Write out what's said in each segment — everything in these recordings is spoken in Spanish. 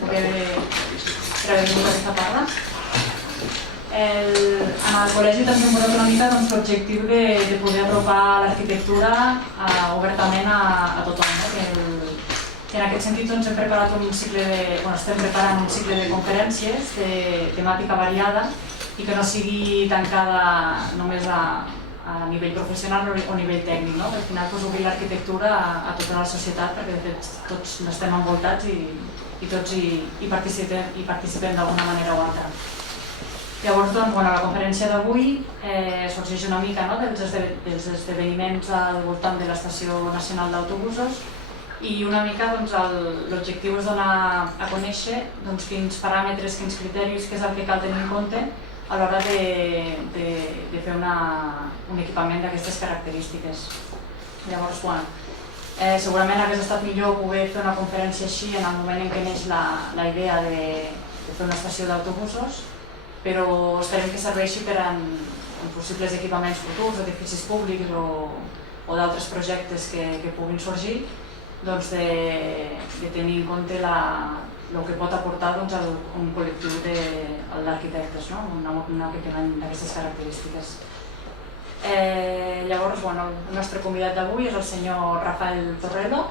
per haver vingut a aquesta parla. En el col·legi també hem posat una mica l'objectiu de poder apropar l'arquitectura obertament a tothom. En aquest sentit estem preparant un cicle de conferències de temàtica variada i que no sigui tancada només a nivell professional o nivell tècnic. Al final obrir l'arquitectura a tota la societat, perquè de fet tots n'estem envoltats i tots hi participem d'alguna manera o altra. Llavors, la conferència d'avui sorgeix una mica dels esdeveniments al voltant de l'Estació Nacional d'Autobusos i una mica l'objectiu és donar a conèixer quins paràmetres, quins criteris, què és el que cal tenir en compte a l'hora de fer un equipament d'aquestes característiques. Llavors, segurament hagués estat millor poder fer una conferència així en el moment en què neix la idea de fer una estació d'autobusos, però esperem que serveixi per en possibles equipaments futurs, edificis públics o d'altres projectes que puguin sorgir, de tenir en compte el que pot aportar un col·lectiu d'arquitectes, un equipament d'aquestes característiques. Llavors, el nostre convidat d'avui és el senyor Rafael Torrello,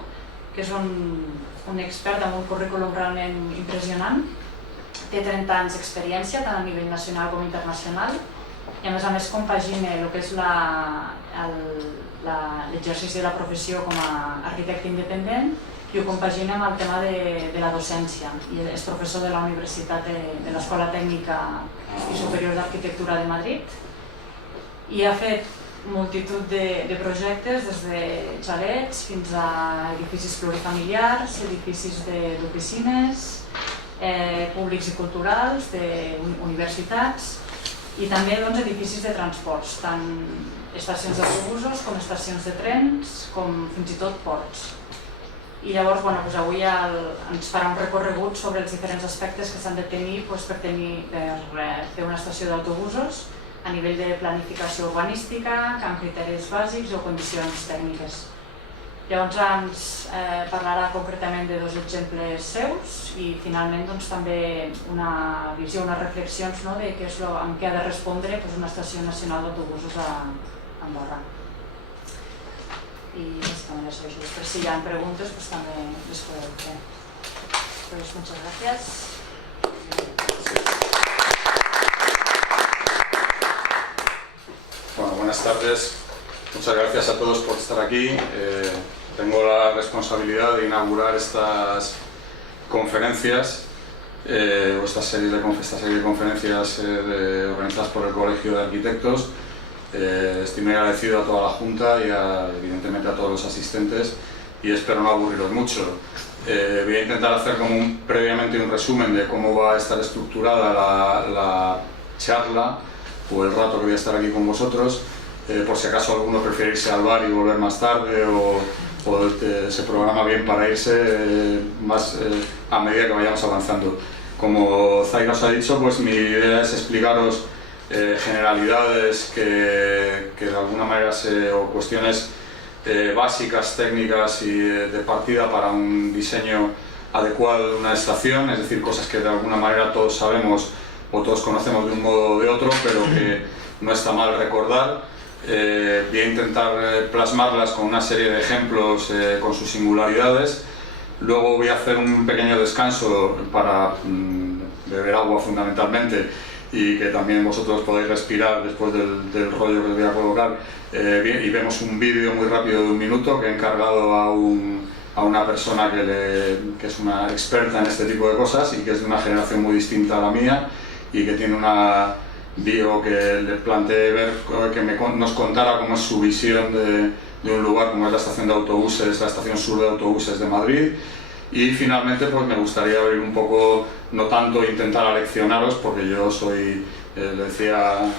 que és un expert amb un currículum realment impressionant. Té 30 anys d'experiència, tant a nivell nacional com internacional, i a més compagina el que és l'exercici de la professió com a arquitecte independent i ho compagina amb el tema de la docència. És professor de la Universitat de l'Escola Tècnica i Superior d'Arquitectura de Madrid i ha fet multitud de projectes, des de xalets fins a edificis plurifamiliars, edificis d'oficines, públics i culturals, d'universitats i també edificis de transports, tant estacions d'autobusos com estacions de trens, com fins i tot ports. I llavors avui ens farà un recorregut sobre els diferents aspectes que s'han de tenir per fer una estació d'autobusos a nivell de planificació urbanística, amb criteris bàsics o condicions tècniques. Llavors ens parlarà concretament de 2 exemples seus i finalment també una visió, unes reflexions de amb què ha de respondre una estació nacional d'autobusos a Andorra. I bàsicament això. Després, si hi ha preguntes, també les podeu fer. Pues muchas gracias. Bueno, buenas tardes. Muchas gracias a todos por estar aquí. Tengo la responsabilidad de inaugurar estas conferencias, o esta serie de conferencias organizadas por el Colegio de Arquitectos. Estoy muy agradecido a toda la Junta y evidentemente a todos los asistentes y espero no aburriros mucho. Voy a intentar hacer previamente un resumen de cómo va a estar estructurada la charla o el rato que voy a estar aquí con vosotros. Por si acaso alguno prefiere irse al bar y volver más tarde o se programa bien para irse más a medida que vayamos avanzando. Como Zay nos ha dicho, pues mi idea es explicaros generalidades que de alguna manera o cuestiones básicas, técnicas y de partida para un diseño adecuado de una estación, es decir, cosas que de alguna manera todos sabemos o todos conocemos de un modo o de otro, pero que no está mal recordar. Voy a intentar plasmarlas con una serie de ejemplos con sus singularidades. Luego voy a hacer un pequeño descanso para beber agua fundamentalmente y que también vosotros podáis respirar después del rollo que os voy a colocar. Y vemos un vídeo muy rápido de 1 minuto que he encargado a una persona que es una experta en este tipo de cosas y que es de una generación muy distinta a la mía y que tiene una bio que le planteé ver, que nos contara cómo es su visión de un lugar como es la estación de autobuses, la estación sur de autobuses de Madrid. Y finalmente pues me gustaría abrir un poco, no tanto intentar aleccionaros, porque yo soy, decía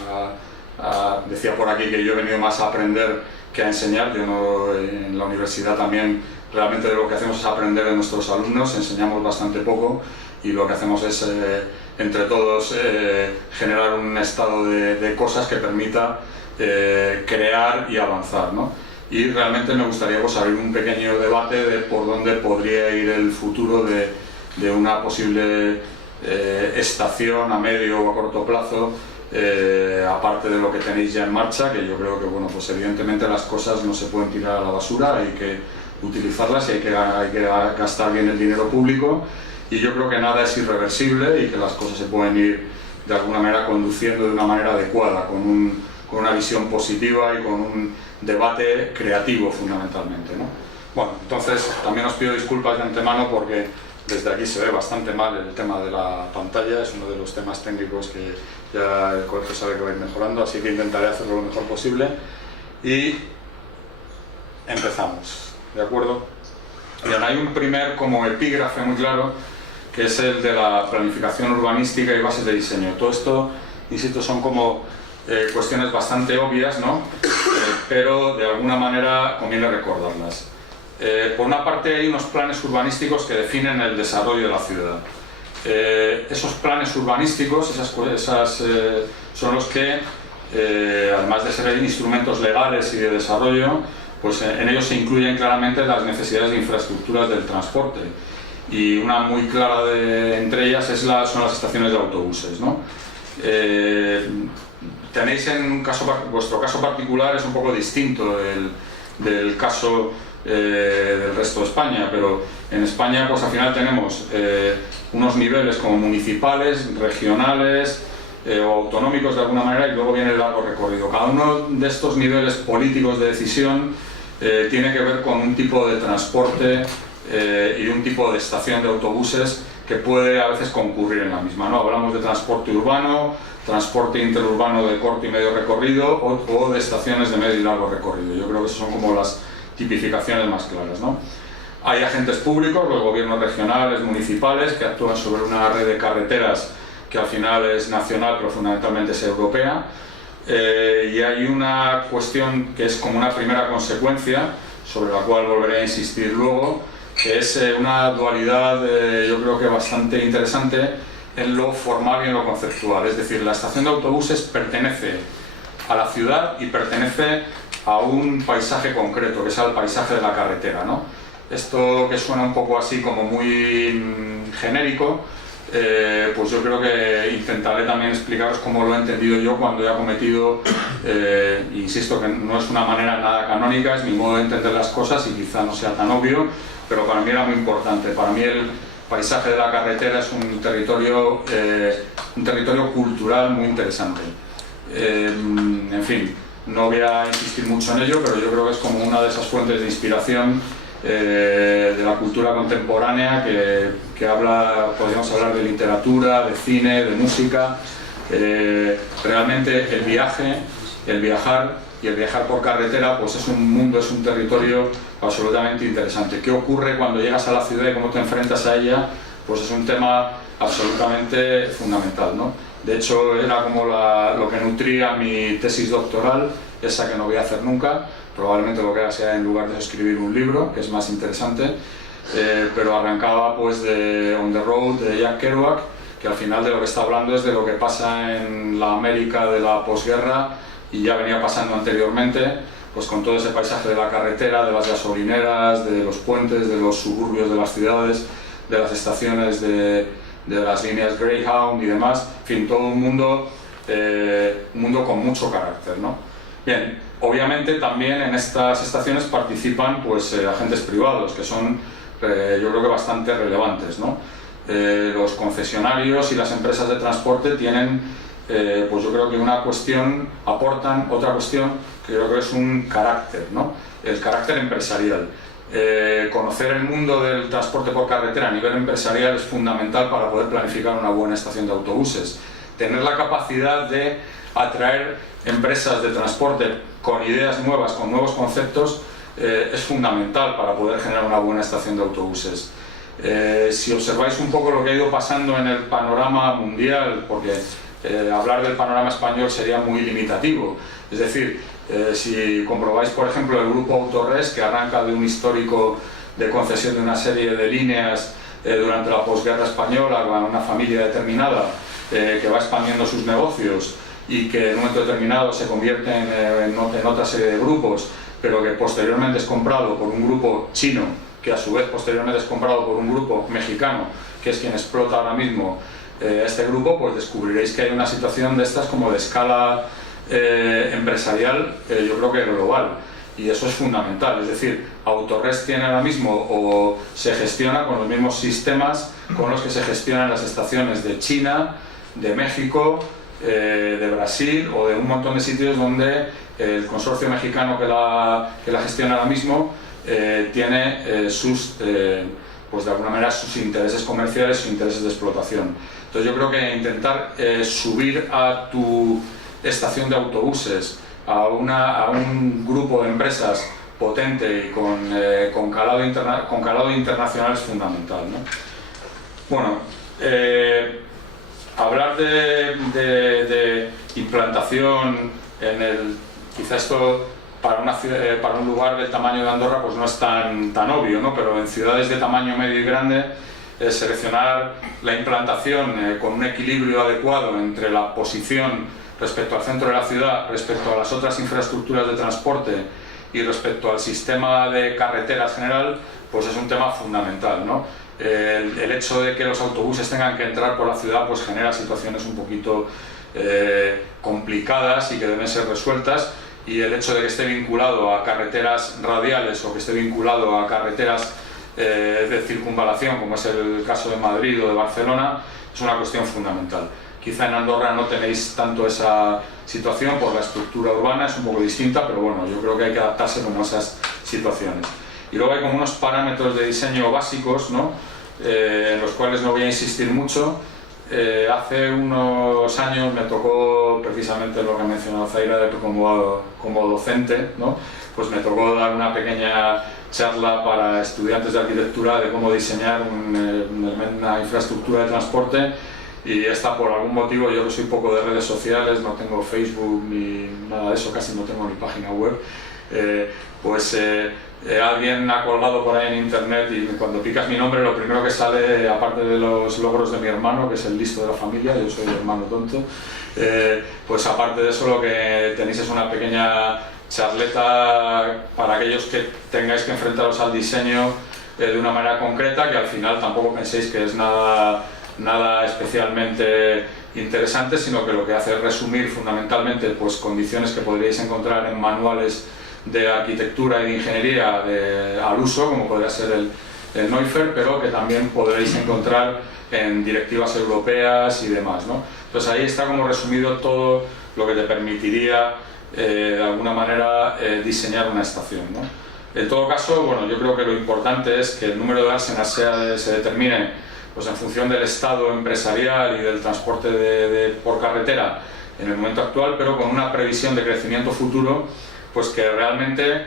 por aquí que yo he venido más a aprender que a enseñar. Yo no, en la universidad también realmente lo que hacemos es aprender de nuestros alumnos, enseñamos bastante poco y lo que hacemos es entre todos generar un estado de cosas que permita crear y avanzar, ¿no? Y realmente me gustaría pues, abrir un pequeño debate de por dónde podría ir el futuro de de una posible estación a medio o a corto plazo, aparte de lo que tenéis ya en marcha, que yo creo que, bueno, pues evidentemente las cosas no se pueden tirar a la basura, hay que utilizarlas y hay que gastar bien el dinero público, y yo creo que nada es irreversible y que las cosas se pueden ir de alguna manera conduciendo de una manera adecuada, con una visión positiva y con un debate creativo fundamentalmente, ¿no? Bueno, entonces también os pido disculpas de antemano porque desde aquí se ve bastante mal el tema de la pantalla, es uno de los temas técnicos que ya el colegio sabe que va a ir mejorando, así que intentaré hacerlo lo mejor posible y empezamos, ¿de acuerdo? Bien, hay un primer como epígrafe muy claro, que es el de la planificación urbanística y bases de diseño. Todo esto, insisto, son como cuestiones bastante obvias, ¿no? Pero de alguna manera conviene recordarlas. Por una parte hay unos planes urbanísticos que definen el desarrollo de la ciudad. Esos planes urbanísticos, son los que, además de ser instrumentos legales y de desarrollo, pues en ellos se incluyen claramente las necesidades de infraestructuras del transporte. Y una muy clara entre ellas son las estaciones de autobuses, ¿no? Tenéis vuestro caso particular es un poco distinto del caso del resto de España, pero en España pues al final tenemos unos niveles como municipales, regionales o autonómicos de alguna manera, y luego viene el largo recorrido. Cada uno de estos niveles políticos de decisión tiene que ver con un tipo de transporte y un tipo de estación de autobuses que puede a veces concurrir en la misma, ¿no? Hablamos de transporte urbano, transporte interurbano de corto y medio recorrido o de estaciones de medio y largo recorrido. Yo creo que esas son como las tipificaciones más claras, ¿no? Hay agentes públicos, los gobiernos regionales, municipales, que actúan sobre una red de carreteras que al final es nacional pero fundamentalmente es europea, y hay una cuestión que es como una primera consecuencia sobre la cual volveré a insistir luego, que es una dualidad yo creo que bastante interesante en lo formal y en lo conceptual. Es decir, la estación de autobuses pertenece a la ciudad y pertenece a un paisaje concreto, que es el paisaje de la carretera, ¿no? Esto que suena un poco así como muy genérico, pues yo creo que intentaré también explicaros cómo lo he entendido yo cuando he cometido, insisto que no es una manera nada canónica, es mi modo de entender las cosas y quizá no sea tan obvio, pero para mí era muy importante. Para mí el paisaje de la carretera es un territorio cultural muy interesante. En fin, no voy a insistir mucho en ello, pero yo creo que es como una de esas fuentes de inspiración de la cultura contemporánea que podríamos hablar de literatura, de cine, de música. Realmente el viajar por carretera pues es un mundo, es un territorio absolutamente interesante. ¿Qué ocurre cuando llegas a la ciudad y cómo te enfrentas a ella? Pues es un tema absolutamente fundamental, ¿no? De hecho, era como lo que nutría mi tesis doctoral, esa que no voy a hacer nunca. Probablemente lo que haga sea, en lugar de escribir un libro, que es más interesante, pero arrancaba pues de On the Road de Jack Kerouac, que al final de lo que está hablando es de lo que pasa en la América de la posguerra y ya venía pasando anteriormente, pues con todo ese paisaje de la carretera, de las gasolineras, de los puentes, de los suburbios de las ciudades, de las estaciones de las líneas Greyhound y demás, en fin, todo un mundo con mucho carácter, ¿no? Bien, obviamente también en estas estaciones participan pues agentes privados que son yo creo que bastante relevantes, ¿no? Los concesionarios y las empresas de transporte tienen pues yo creo que aportan otra cuestión que yo creo que es un carácter, ¿no? El carácter empresarial. Conocer el mundo del transporte por carretera a nivel empresarial es fundamental para poder planificar una buena estación de autobuses. Tener la capacidad de atraer empresas de transporte con ideas nuevas, con nuevos conceptos, es fundamental para poder generar una buena estación de autobuses. Si observáis un poco lo que ha ido pasando en el panorama mundial, porque hablar del panorama español sería muy limitativo, es decir, si comprobáis por ejemplo el grupo Autores, que arranca de un histórico de concesión de una serie de líneas durante la posguerra española con una familia determinada que va expandiendo sus negocios y que en un momento determinado se convierte en otra serie de grupos, pero que posteriormente es comprado por un grupo chino, que a su vez posteriormente es comprado por un grupo mexicano, que es quien explota ahora mismo este grupo, pues descubriréis que hay una situación de estas como de escala empresarial, yo creo que global, y eso es fundamental. Es decir, Autores tiene ahora mismo o se gestiona con los mismos sistemas con los que se gestionan las estaciones de China, de México, de Brasil o de un montón de sitios donde el consorcio mexicano que la gestiona ahora mismo tiene pues de alguna manera sus intereses comerciales, sus intereses de explotación. Entonces yo creo que intentar subir a tu estación de autobuses a un grupo de empresas potente y con calado internacional es fundamental, ¿no? Bueno, hablar de implantación quizá esto para un lugar del tamaño de Andorra pues no es tan obvio, ¿no? Pero en ciudades de tamaño medio y grande seleccionar la implantación con un equilibrio adecuado entre la posición respecto al centro de la ciudad, respecto a las otras infraestructuras de transporte y respecto al sistema de carreteras general, pues es un tema fundamental, ¿no? El hecho de que los autobuses tengan que entrar por la ciudad pues genera situaciones un poquito complicadas y que deben ser resueltas, y el hecho de que esté vinculado a carreteras radiales o que esté vinculado a carreteras de circunvalación, como es el caso de Madrid o de Barcelona, es una cuestión fundamental. Quizá en Andorra no tenéis tanto esa situación por la estructura urbana, es un poco distinta, pero bueno, yo creo que hay que adaptarse como a esas situaciones. Y luego hay como unos parámetros de diseño básicos, ¿no? En los cuales no voy a insistir mucho. Hace unos años me tocó, precisamente lo que ha mencionado Zaira, como docente, ¿no? Pues me tocó dar una pequeña charla para estudiantes de arquitectura de cómo diseñar una infraestructura de transporte, y esta, por algún motivo, yo que soy poco de redes sociales, no tengo Facebook ni nada de eso, casi no tengo ni página web, alguien ha colgado por ahí en internet, y cuando picas mi nombre lo primero que sale, aparte de los logros de mi hermano, que es el listo de la familia, yo soy el hermano tonto, pues aparte de eso lo que tenéis es una pequeña charleta para aquellos que tengáis que enfrentaros al diseño de una manera concreta, que al final tampoco penséis que es nada especialmente interesante, sino que lo que hace es resumir fundamentalmente pues condiciones que podríais encontrar en manuales de arquitectura y de ingeniería al uso, como podría ser el Neufert, pero que también podréis encontrar en directivas europeas y demás, ¿no? Entonces ahí está como resumido todo lo que te permitiría de alguna manera diseñar una estación, ¿no? En todo caso, bueno, yo creo que lo importante es que el número de dársenas se determine pues en función del estado empresarial y del transporte por carretera en el momento actual, pero con una previsión de crecimiento futuro pues que realmente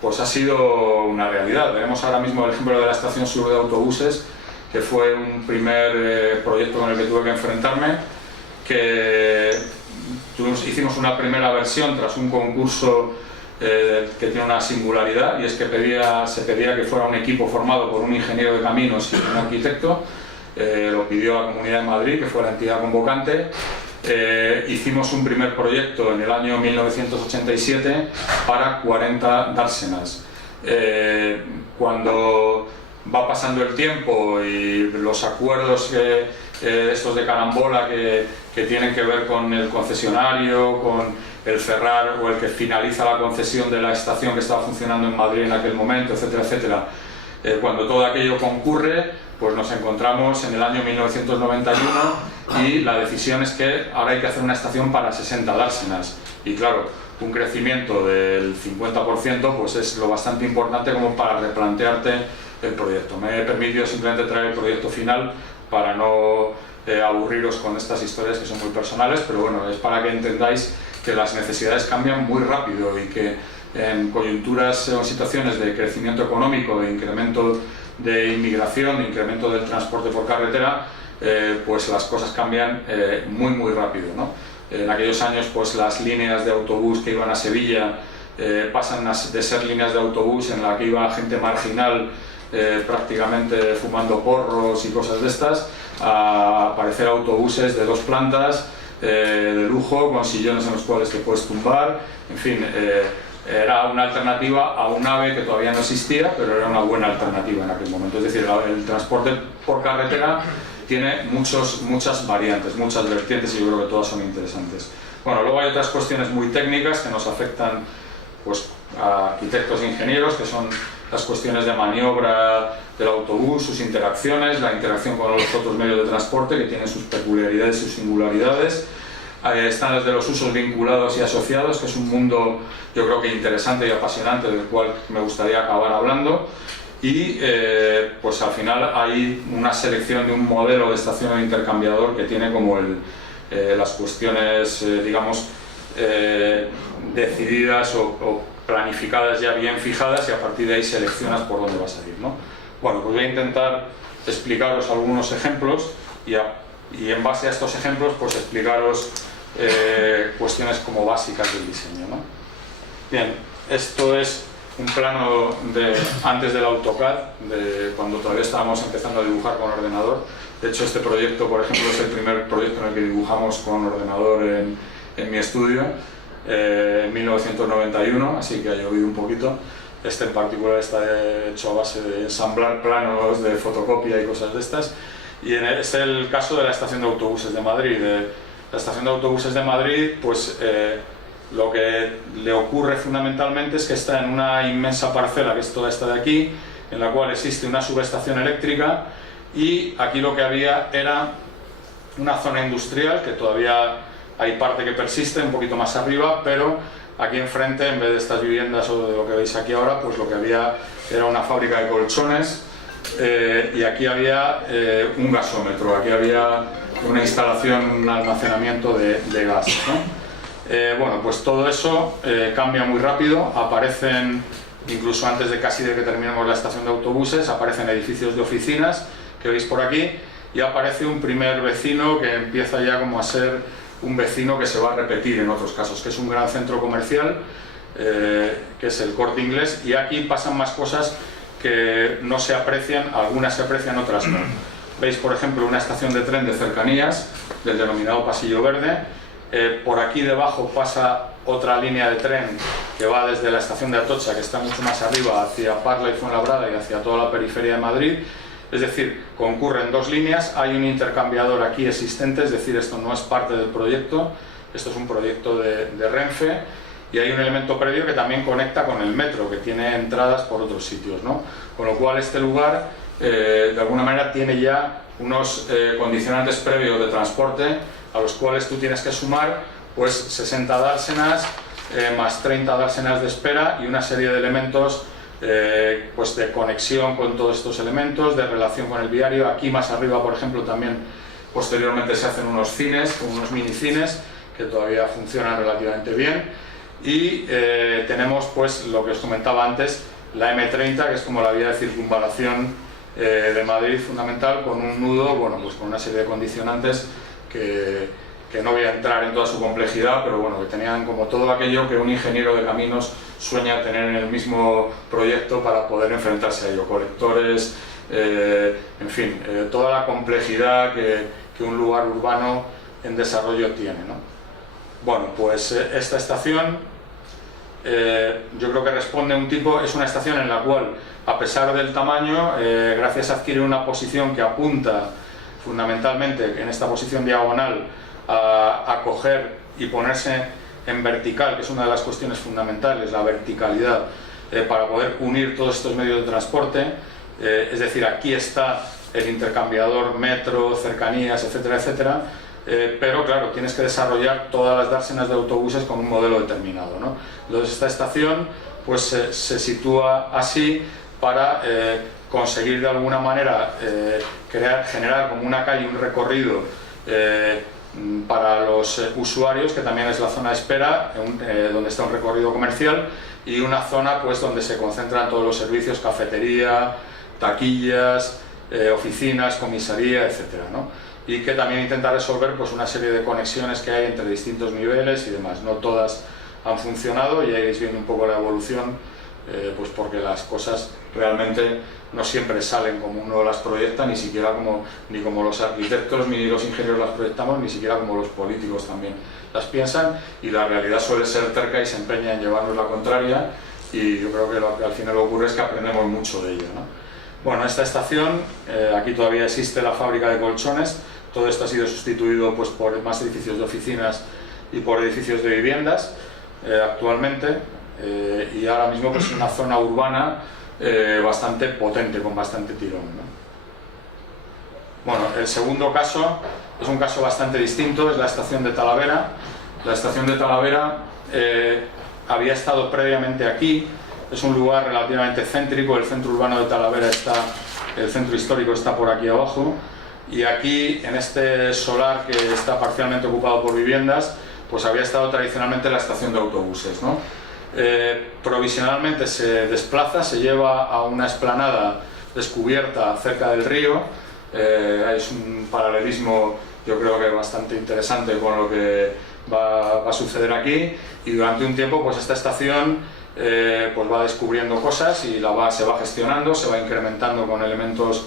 pues ha sido una realidad. Veremos ahora mismo el ejemplo de la estación sur de autobuses, que fue un primer proyecto con el que tuve que enfrentarme, que hicimos una primera versión tras un concurso que tiene una singularidad, y es que se pedía que fuera un equipo formado por un ingeniero de caminos y un arquitecto. Lo pidió la Comunidad de Madrid, que fue la entidad convocante. Hicimos un primer proyecto en el año 1987 para 40 dársenas. Cuando va pasando el tiempo y los acuerdos estos de carambola que tienen que ver con el concesionario, con el cerrar o el que finaliza la concesión de la estación que estaba funcionando en Madrid en aquel momento, etcétera, etcétera, cuando todo aquello concurre, pues nos encontramos en el año 1991 y la decisión es que ahora hay que hacer una estación para 60 dársenas, y claro, un crecimiento del 50% pues es lo bastante importante como para replantearte el proyecto. Me he permitido simplemente traer el proyecto final para no aburriros con estas historias que son muy personales, pero bueno, es para que entendáis que las necesidades cambian muy rápido y que en coyunturas o situaciones de crecimiento económico, de incremento de inmigración, de incremento del transporte por carretera, pues las cosas cambian muy rápido, ¿no? En aquellos años pues las líneas de autobús que iban a Sevilla pasan de ser líneas de autobús en la que iba gente marginal prácticamente fumando porros y cosas de estas, a aparecer autobuses de 2 plantas de lujo, con sillones en los cuales te puedes tumbar, en fin, era una alternativa a un AVE que todavía no existía, pero era una buena alternativa en aquel momento. Es decir, el transporte por carretera tiene muchas variantes, muchas vertientes, y yo creo que todas son interesantes. Bueno, luego hay otras cuestiones muy técnicas que nos afectan pues, a arquitectos e ingenieros, que son las cuestiones de maniobra del autobús, sus interacciones, la interacción con los otros medios de transporte, que tienen sus peculiaridades y sus singularidades. Están desde los usos vinculados y asociados, que es un mundo yo creo que interesante y apasionante, del cual me gustaría acabar hablando. Y pues al final hay una selección de un modelo de estación de intercambiador que tiene como las cuestiones, digamos, decididas o planificadas ya bien fijadas, y a partir de ahí seleccionas por dónde vas a ir, ¿no? Bueno, pues voy a intentar explicaros algunos ejemplos y en base a estos ejemplos pues explicaros cuestiones como básicas del diseño, ¿no? Bien, esto es un plano antes del AutoCAD, de cuando todavía estábamos empezando a dibujar con ordenador. De hecho, este proyecto, por ejemplo, es el primer proyecto en el que dibujamos con ordenador en mi estudio, en 1991, así que ha llovido un poquito. Este en particular está hecho a base de ensamblar planos de fotocopia y cosas de estas. Y este es el caso de la estación de autobuses de Madrid. La estación de autobuses de Madrid, pues lo que le ocurre fundamentalmente es que está en una inmensa parcela, que es toda esta de aquí, en la cual existe una subestación eléctrica, y aquí lo que había era una zona industrial, que todavía hay parte que persiste un poquito más arriba, pero aquí enfrente, en vez de estas viviendas o de lo que veis aquí ahora, pues lo que había era una fábrica de colchones, y aquí había un gasómetro, aquí había una instalación, un almacenamiento de gas, ¿no? Bueno, pues todo eso cambia muy rápido. Aparecen, incluso antes de que terminemos la estación de autobuses, aparecen edificios de oficinas que veis por aquí, y aparece un primer vecino que empieza ya como a ser un vecino que se va a repetir en otros casos, que es un gran centro comercial, que es el Corte Inglés, y aquí pasan más cosas que no se aprecian, algunas se aprecian, otras no. Veis, por ejemplo, una estación de tren de cercanías, del denominado Pasillo Verde. Por aquí debajo pasa otra línea de tren que va desde la estación de Atocha, que está mucho más arriba, hacia Parla y Fuenlabrada y hacia toda la periferia de Madrid. Es decir, concurren dos líneas, hay un intercambiador aquí existente, es decir, esto no es parte del proyecto, esto es un proyecto de Renfe, y hay un elemento previo que también conecta con el metro, que tiene entradas por otros sitios, ¿no? Con lo cual este lugar, de alguna manera, tiene ya unos condicionantes previos de transporte, a los cuales tú tienes que sumar pues 60 dársenas, más 30 dársenas de espera, y una serie de elementos pues de conexión con todos estos elementos, de relación con el viario. Aquí más arriba, por ejemplo, también posteriormente se hacen unos cines, unos minicines, que todavía funcionan relativamente bien. Y tenemos pues lo que os comentaba antes, la M30, que es como la vía de circunvalación de Madrid fundamental, con un nudo, bueno, pues con una serie de condicionantes que no voy a entrar en toda su complejidad, pero bueno, que tenían como todo aquello que un ingeniero de caminos sueña tener en el mismo proyecto para poder enfrentarse a ello, colectores, en fin, toda la complejidad que un lugar urbano en desarrollo tiene, ¿no? Bueno, pues esta estación yo creo que responde a un tipo, es una estación en la cual, a pesar del tamaño, gracias a adquirir una posición que apunta fundamentalmente en esta posición diagonal a coger y ponerse en vertical, que es una de las cuestiones fundamentales, la verticalidad, para poder unir todos estos medios de transporte. Es decir, aquí está el intercambiador, metro, cercanías, etcétera, etcétera, pero claro, tienes que desarrollar todas las dársenas de autobuses con un modelo determinado, ¿no? Entonces esta estación pues se sitúa así para conseguir de alguna manera generar como una calle, un recorrido para los usuarios, que también es la zona de espera, donde está un recorrido comercial, y una zona pues donde se concentran todos los servicios, cafetería, taquillas, oficinas, comisaría, etcétera, ¿no? Y que también intenta resolver pues una serie de conexiones que hay entre distintos niveles y demás. No todas han funcionado, y ahí vais viendo un poco la evolución pues porque las cosas realmente no siempre salen como uno las proyecta, ni siquiera ni como los arquitectos ni los ingenieros las proyectamos, ni siquiera como los políticos también las piensan, y la realidad suele ser terca y se empeña en llevarnos la contraria, y yo creo que lo que al final ocurre es que aprendemos mucho de ello, ¿no? Bueno, esta estación, aquí todavía existe la fábrica de colchones, todo esto ha sido sustituido pues, por más edificios de oficinas y por edificios de viviendas actualmente, y ahora mismo pues, es una zona urbana bastante potente, con bastante tirón, ¿no? Bueno, el segundo caso es un caso bastante distinto, es la estación de Talavera. La estación de Talavera había estado previamente aquí, es un lugar relativamente céntrico, el centro urbano de Talavera el centro histórico está por aquí abajo, y aquí en este solar que está parcialmente ocupado por viviendas, pues había estado tradicionalmente la estación de autobuses, ¿no? Provisionalmente se desplaza, se lleva a una explanada descubierta cerca del río. Es un paralelismo yo creo que bastante interesante con lo que va a suceder aquí, y durante un tiempo pues esta estación pues va descubriendo cosas y se va gestionando, se va incrementando con elementos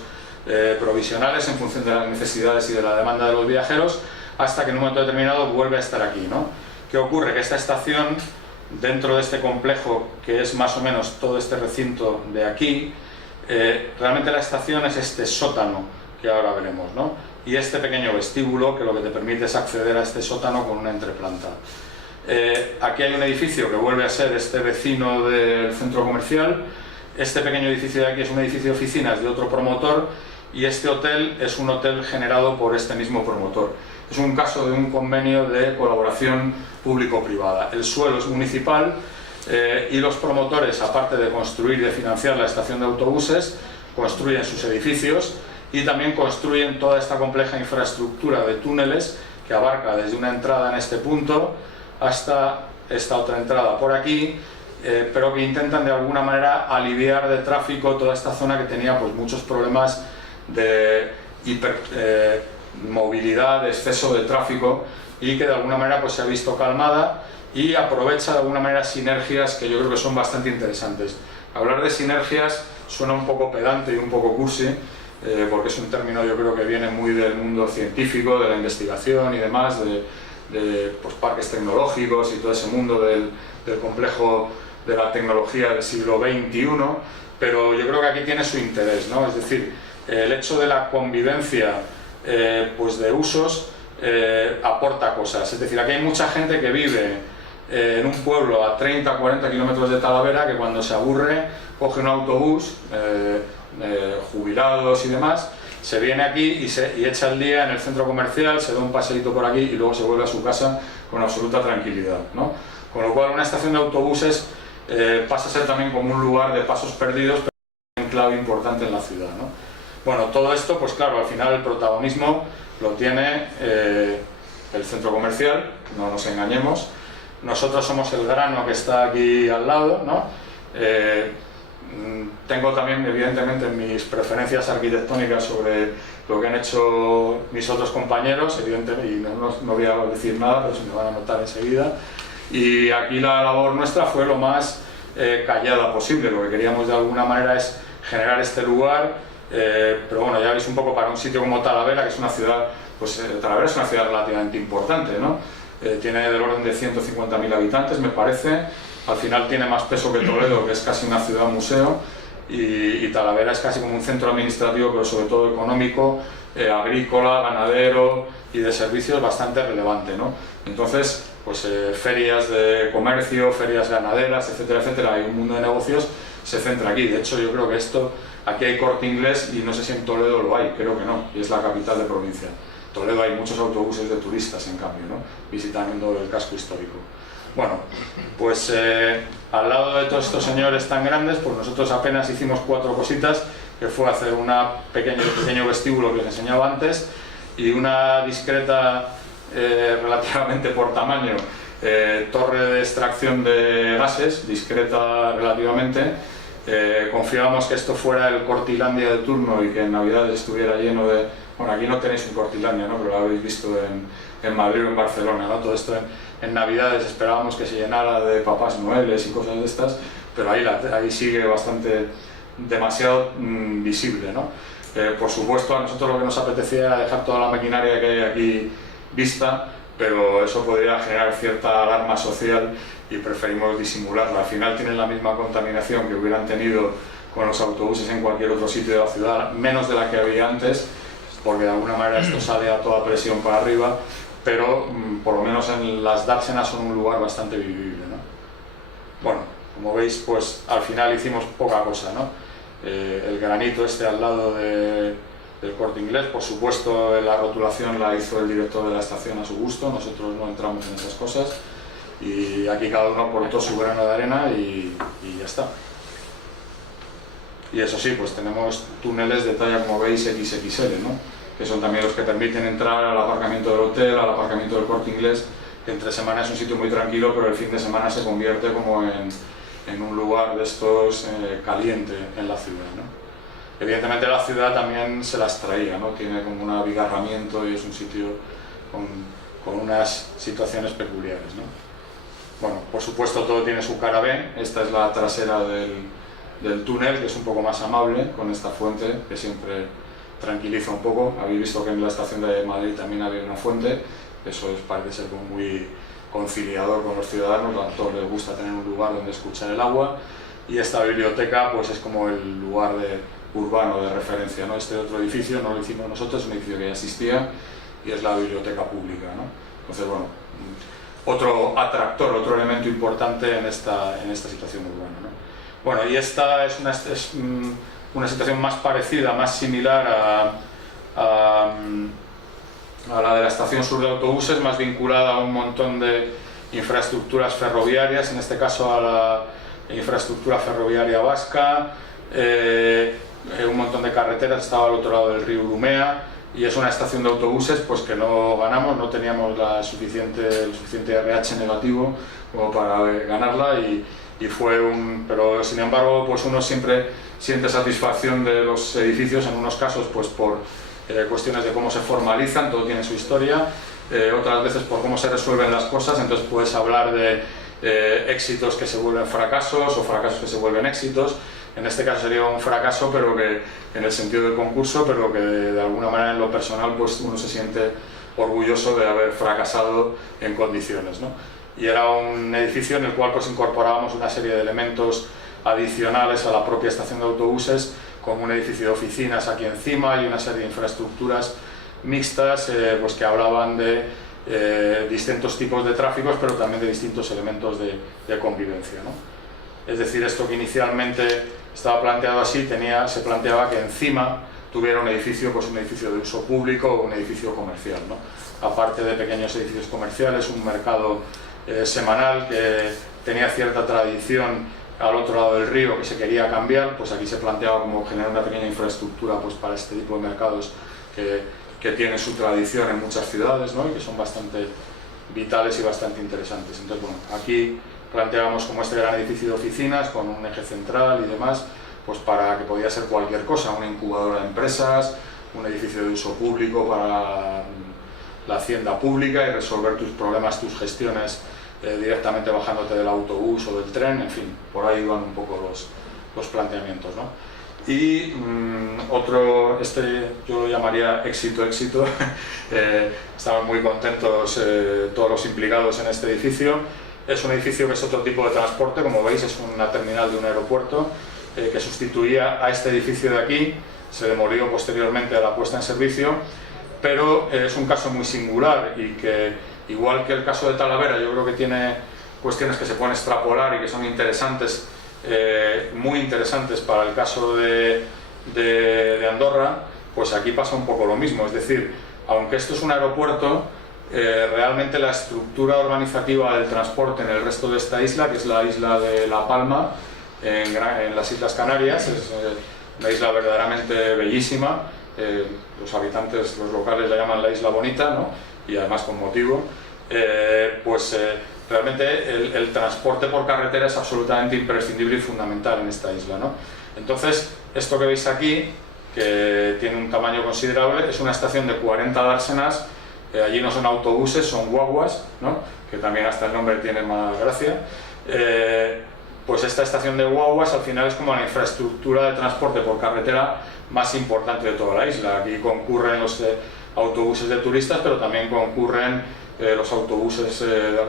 provisionales en función de las necesidades y de la demanda de los viajeros, hasta que en un momento determinado vuelve a estar aquí, ¿no? ¿Qué ocurre? Que esta estación, dentro de este complejo que es más o menos todo este recinto de aquí, realmente la estación es este sótano que ahora veremos, ¿no? Y este pequeño vestíbulo que lo que te permite es acceder a este sótano con una entreplanta. Aquí hay un edificio que vuelve a ser este vecino del centro comercial. Este pequeño edificio de aquí es un edificio de oficinas de otro promotor, y este hotel es un hotel generado por este mismo promotor. Es un caso de un convenio de colaboración público-privada. El suelo es municipal y los promotores, aparte de construir y de financiar la estación de autobuses, construyen sus edificios y también construyen toda esta compleja infraestructura de túneles que abarca desde una entrada en este punto hasta esta otra entrada por aquí, pero que intentan de alguna manera aliviar de tráfico toda esta zona que tenía pues, muchos problemas de movilidad, de exceso de tráfico, y que de alguna manera pues, se ha visto calmada y aprovecha de alguna manera sinergias que yo creo que son bastante interesantes. Hablar de sinergias suena un poco pedante y un poco cursi, porque es un término yo creo que viene muy del mundo científico, de la investigación y demás, de pues, parques tecnológicos y todo ese mundo del complejo de la tecnología del siglo XXI, pero yo creo que aquí tiene su interés, ¿no? Es decir, el hecho de la convivencia pues de usos aporta cosas. Es decir, aquí hay mucha gente que vive en un pueblo a 30 40 kilómetros de Talavera, que cuando se aburre coge un autobús, jubilados y demás, se viene aquí y echa el día en el centro comercial, se da un paseíto por aquí y luego se vuelve a su casa con absoluta tranquilidad, ¿no? Con lo cual una estación de autobuses pasa a ser también como un lugar de pasos perdidos, pero un clave importante en la ciudad, ¿no? Bueno, todo esto, pues claro, al final el protagonismo lo tiene el centro comercial, no nos engañemos. Nosotros somos el grano que está aquí al lado, ¿no? Tengo también, evidentemente, mis preferencias arquitectónicas sobre lo que han hecho mis otros compañeros, evidentemente, y no voy a decir nada, pero se me van a notar enseguida. Y aquí la labor nuestra fue lo más callada posible. Lo que queríamos de alguna manera es generar este lugar, pero bueno, ya veis un poco para un sitio como Talavera, que es una ciudad, pues Talavera es una ciudad relativamente importante, ¿no? Tiene del orden de 150.000 habitantes, me parece. Al final tiene más peso que Toledo, que es casi una ciudad museo, y Talavera es casi como un centro administrativo, pero sobre todo económico, agrícola, ganadero y de servicios bastante relevante, ¿no? Entonces, pues ferias de comercio, ferias ganaderas, etcétera, etcétera, hay un mundo de negocios, se centra aquí. De hecho, yo creo que aquí hay Corte Inglés y no sé si en Toledo lo hay, creo que no, y es la capital de provincia. En Toledo hay muchos autobuses de turistas, en cambio, ¿no? Visitando el casco histórico. Bueno, pues al lado de todos estos señores tan grandes, pues nosotros apenas hicimos 4 cositas, que fue hacer un pequeño vestíbulo que os enseñaba antes, y una discreta, relativamente por tamaño, torre de extracción de gases, discreta relativamente. Confiábamos que esto fuera el Cortilandia de turno y que en Navidades estuviera lleno de... Bueno, aquí no tenéis un Cortilandia, ¿no? Pero lo habéis visto en Madrid o en Barcelona, ¿no? Todo esto en Navidades esperábamos que se llenara de Papás Noeles y cosas de estas. pero ahí sigue bastante, demasiado visible, ¿no? Por supuesto, a nosotros lo que nos apetecía era dejar toda la maquinaria que hay aquí vista, pero eso podría generar cierta alarma social y preferimos disimularla. Al final tienen la misma contaminación que hubieran tenido con los autobuses en cualquier otro sitio de la ciudad, menos de la que había antes, porque de alguna manera esto sale a toda presión para arriba, pero por lo menos en las dársenas son un lugar bastante vivible, ¿no? Bueno, como veis, pues al final hicimos poca cosa, ¿no? El granito al lado del Corte Inglés, por supuesto la rotulación la hizo el director de la estación a su gusto, nosotros no entramos en esas cosas, y aquí cada uno aportó su grano de arena y ya está. Y eso sí, pues tenemos túneles de talla, como veis, XXL, ¿no? Que son también los que permiten entrar al aparcamiento del hotel, al aparcamiento del Corte Inglés, que entre semana es un sitio muy tranquilo, pero el fin de semana se convierte como en un lugar de estos caliente en la ciudad, ¿no? Evidentemente la ciudad también se las traía, ¿no? Tiene como un abigarramiento y es un sitio con unas situaciones peculiares, ¿no? Bueno, por supuesto todo tiene su cara B. Esta es la trasera del túnel, que es un poco más amable, con esta fuente que siempre tranquiliza un poco. Habéis visto que en la estación de Madrid también había una fuente, eso parece ser como muy conciliador con los ciudadanos, a todos les gusta tener un lugar donde escuchar el agua, y esta biblioteca pues es como el lugar urbano de referencia, ¿no? Este otro edificio no lo hicimos nosotros, es un edificio que ya existía y es la biblioteca pública, ¿no? Entonces, bueno, otro atractor, otro elemento importante en esta situación urbana, ¿no? Bueno, y esta es una situación más parecida, más similar a la de la estación sur de autobuses, más vinculada a un montón de infraestructuras ferroviarias, en este caso a la infraestructura ferroviaria vasca, un montón de carreteras, estaba al otro lado del río Urumea, y es una estación de autobuses pues que no ganamos, no teníamos el suficiente RH negativo como para ganarla, pero sin embargo pues uno siempre siente satisfacción de los edificios, en unos casos pues por cuestiones de cómo se formalizan, todo tiene su historia, otras veces por cómo se resuelven las cosas, entonces puedes hablar de éxitos que se vuelven fracasos o fracasos que se vuelven éxitos. En este caso sería un fracaso, pero que en el sentido del concurso, pero que de alguna manera en lo personal pues uno se siente orgulloso de haber fracasado en condiciones, ¿no? Y era un edificio en el cual pues incorporábamos una serie de elementos adicionales a la propia estación de autobuses, como un edificio de oficinas aquí encima y una serie de infraestructuras mixtas pues que hablaban de distintos tipos de tráficos, pero también de distintos elementos de convivencia, ¿no? Es decir, esto que inicialmente estaba planteado así, se planteaba que encima tuviera un edificio de uso público o un edificio comercial, ¿no? Aparte de pequeños edificios comerciales, un mercado semanal que tenía cierta tradición al otro lado del río que se quería cambiar, pues aquí se planteaba como generar una pequeña infraestructura pues para este tipo de mercados que tienen su tradición en muchas ciudades, ¿no? Y que son bastante vitales y bastante interesantes. Entonces, bueno, aquí planteábamos como este gran edificio de oficinas con un eje central y demás, pues para que podía ser cualquier cosa, una incubadora de empresas, un edificio de uso público para la hacienda pública y resolver tus problemas, tus gestiones directamente bajándote del autobús o del tren, en fin, por ahí van un poco los planteamientos, ¿no? Y yo lo llamaría éxito. Estamos muy contentos todos los implicados en este edificio. Es un edificio que es otro tipo de transporte, como veis, es una terminal de un aeropuerto que sustituía a este edificio de aquí, se demolió posteriormente a la puesta en servicio, pero es un caso muy singular y que, igual que el caso de Talavera, yo creo que tiene cuestiones que se pueden extrapolar y que son interesantes, muy interesantes para el caso de Andorra, pues aquí pasa un poco lo mismo, es decir, aunque esto es un aeropuerto, realmente la estructura organizativa del transporte en el resto de esta isla, que es la isla de La Palma, en las Islas Canarias, es una isla verdaderamente bellísima, los habitantes, los locales la llaman la Isla Bonita, ¿no? Y además con motivo, realmente el transporte por carretera es absolutamente imprescindible y fundamental en esta isla, ¿no? Entonces, esto que veis aquí, que tiene un tamaño considerable, es una estación de 40 dársenas. Allí no son autobuses, son guaguas, ¿no? Que también hasta el nombre tiene más gracia, pues esta estación de guaguas al final es como la infraestructura de transporte por carretera más importante de toda la isla. Aquí concurren los autobuses de turistas, pero también concurren los autobuses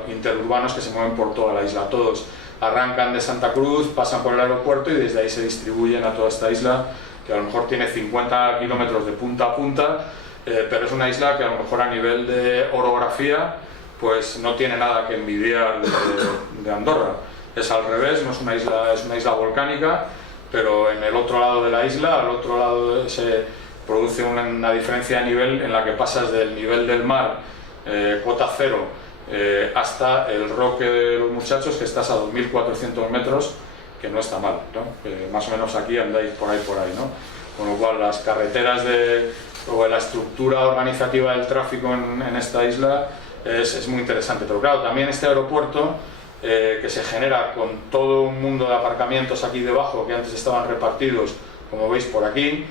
interurbanos que se mueven por toda la isla. Todos arrancan de Santa Cruz, pasan por el aeropuerto y desde ahí se distribuyen a toda esta isla, que a lo mejor tiene 50 kilómetros de punta a punta, pero es una isla que a lo mejor a nivel de orografía pues no tiene nada que envidiar de Andorra. Es al revés, no es una isla volcánica, pero en el otro lado de la isla, al otro lado se produce una diferencia de nivel en la que pasas del nivel del mar, cota cero, hasta el Roque de los Muchachos, que estás a 2.400 metros, que no está mal, ¿no? Más o menos aquí andáis por ahí, ¿no? Con lo cual las carreteras o la estructura organizativa del tráfico en esta isla es muy interesante. Pero claro, también este aeropuerto que se genera con todo un mundo de aparcamientos aquí debajo, que antes estaban repartidos, como veis por aquí,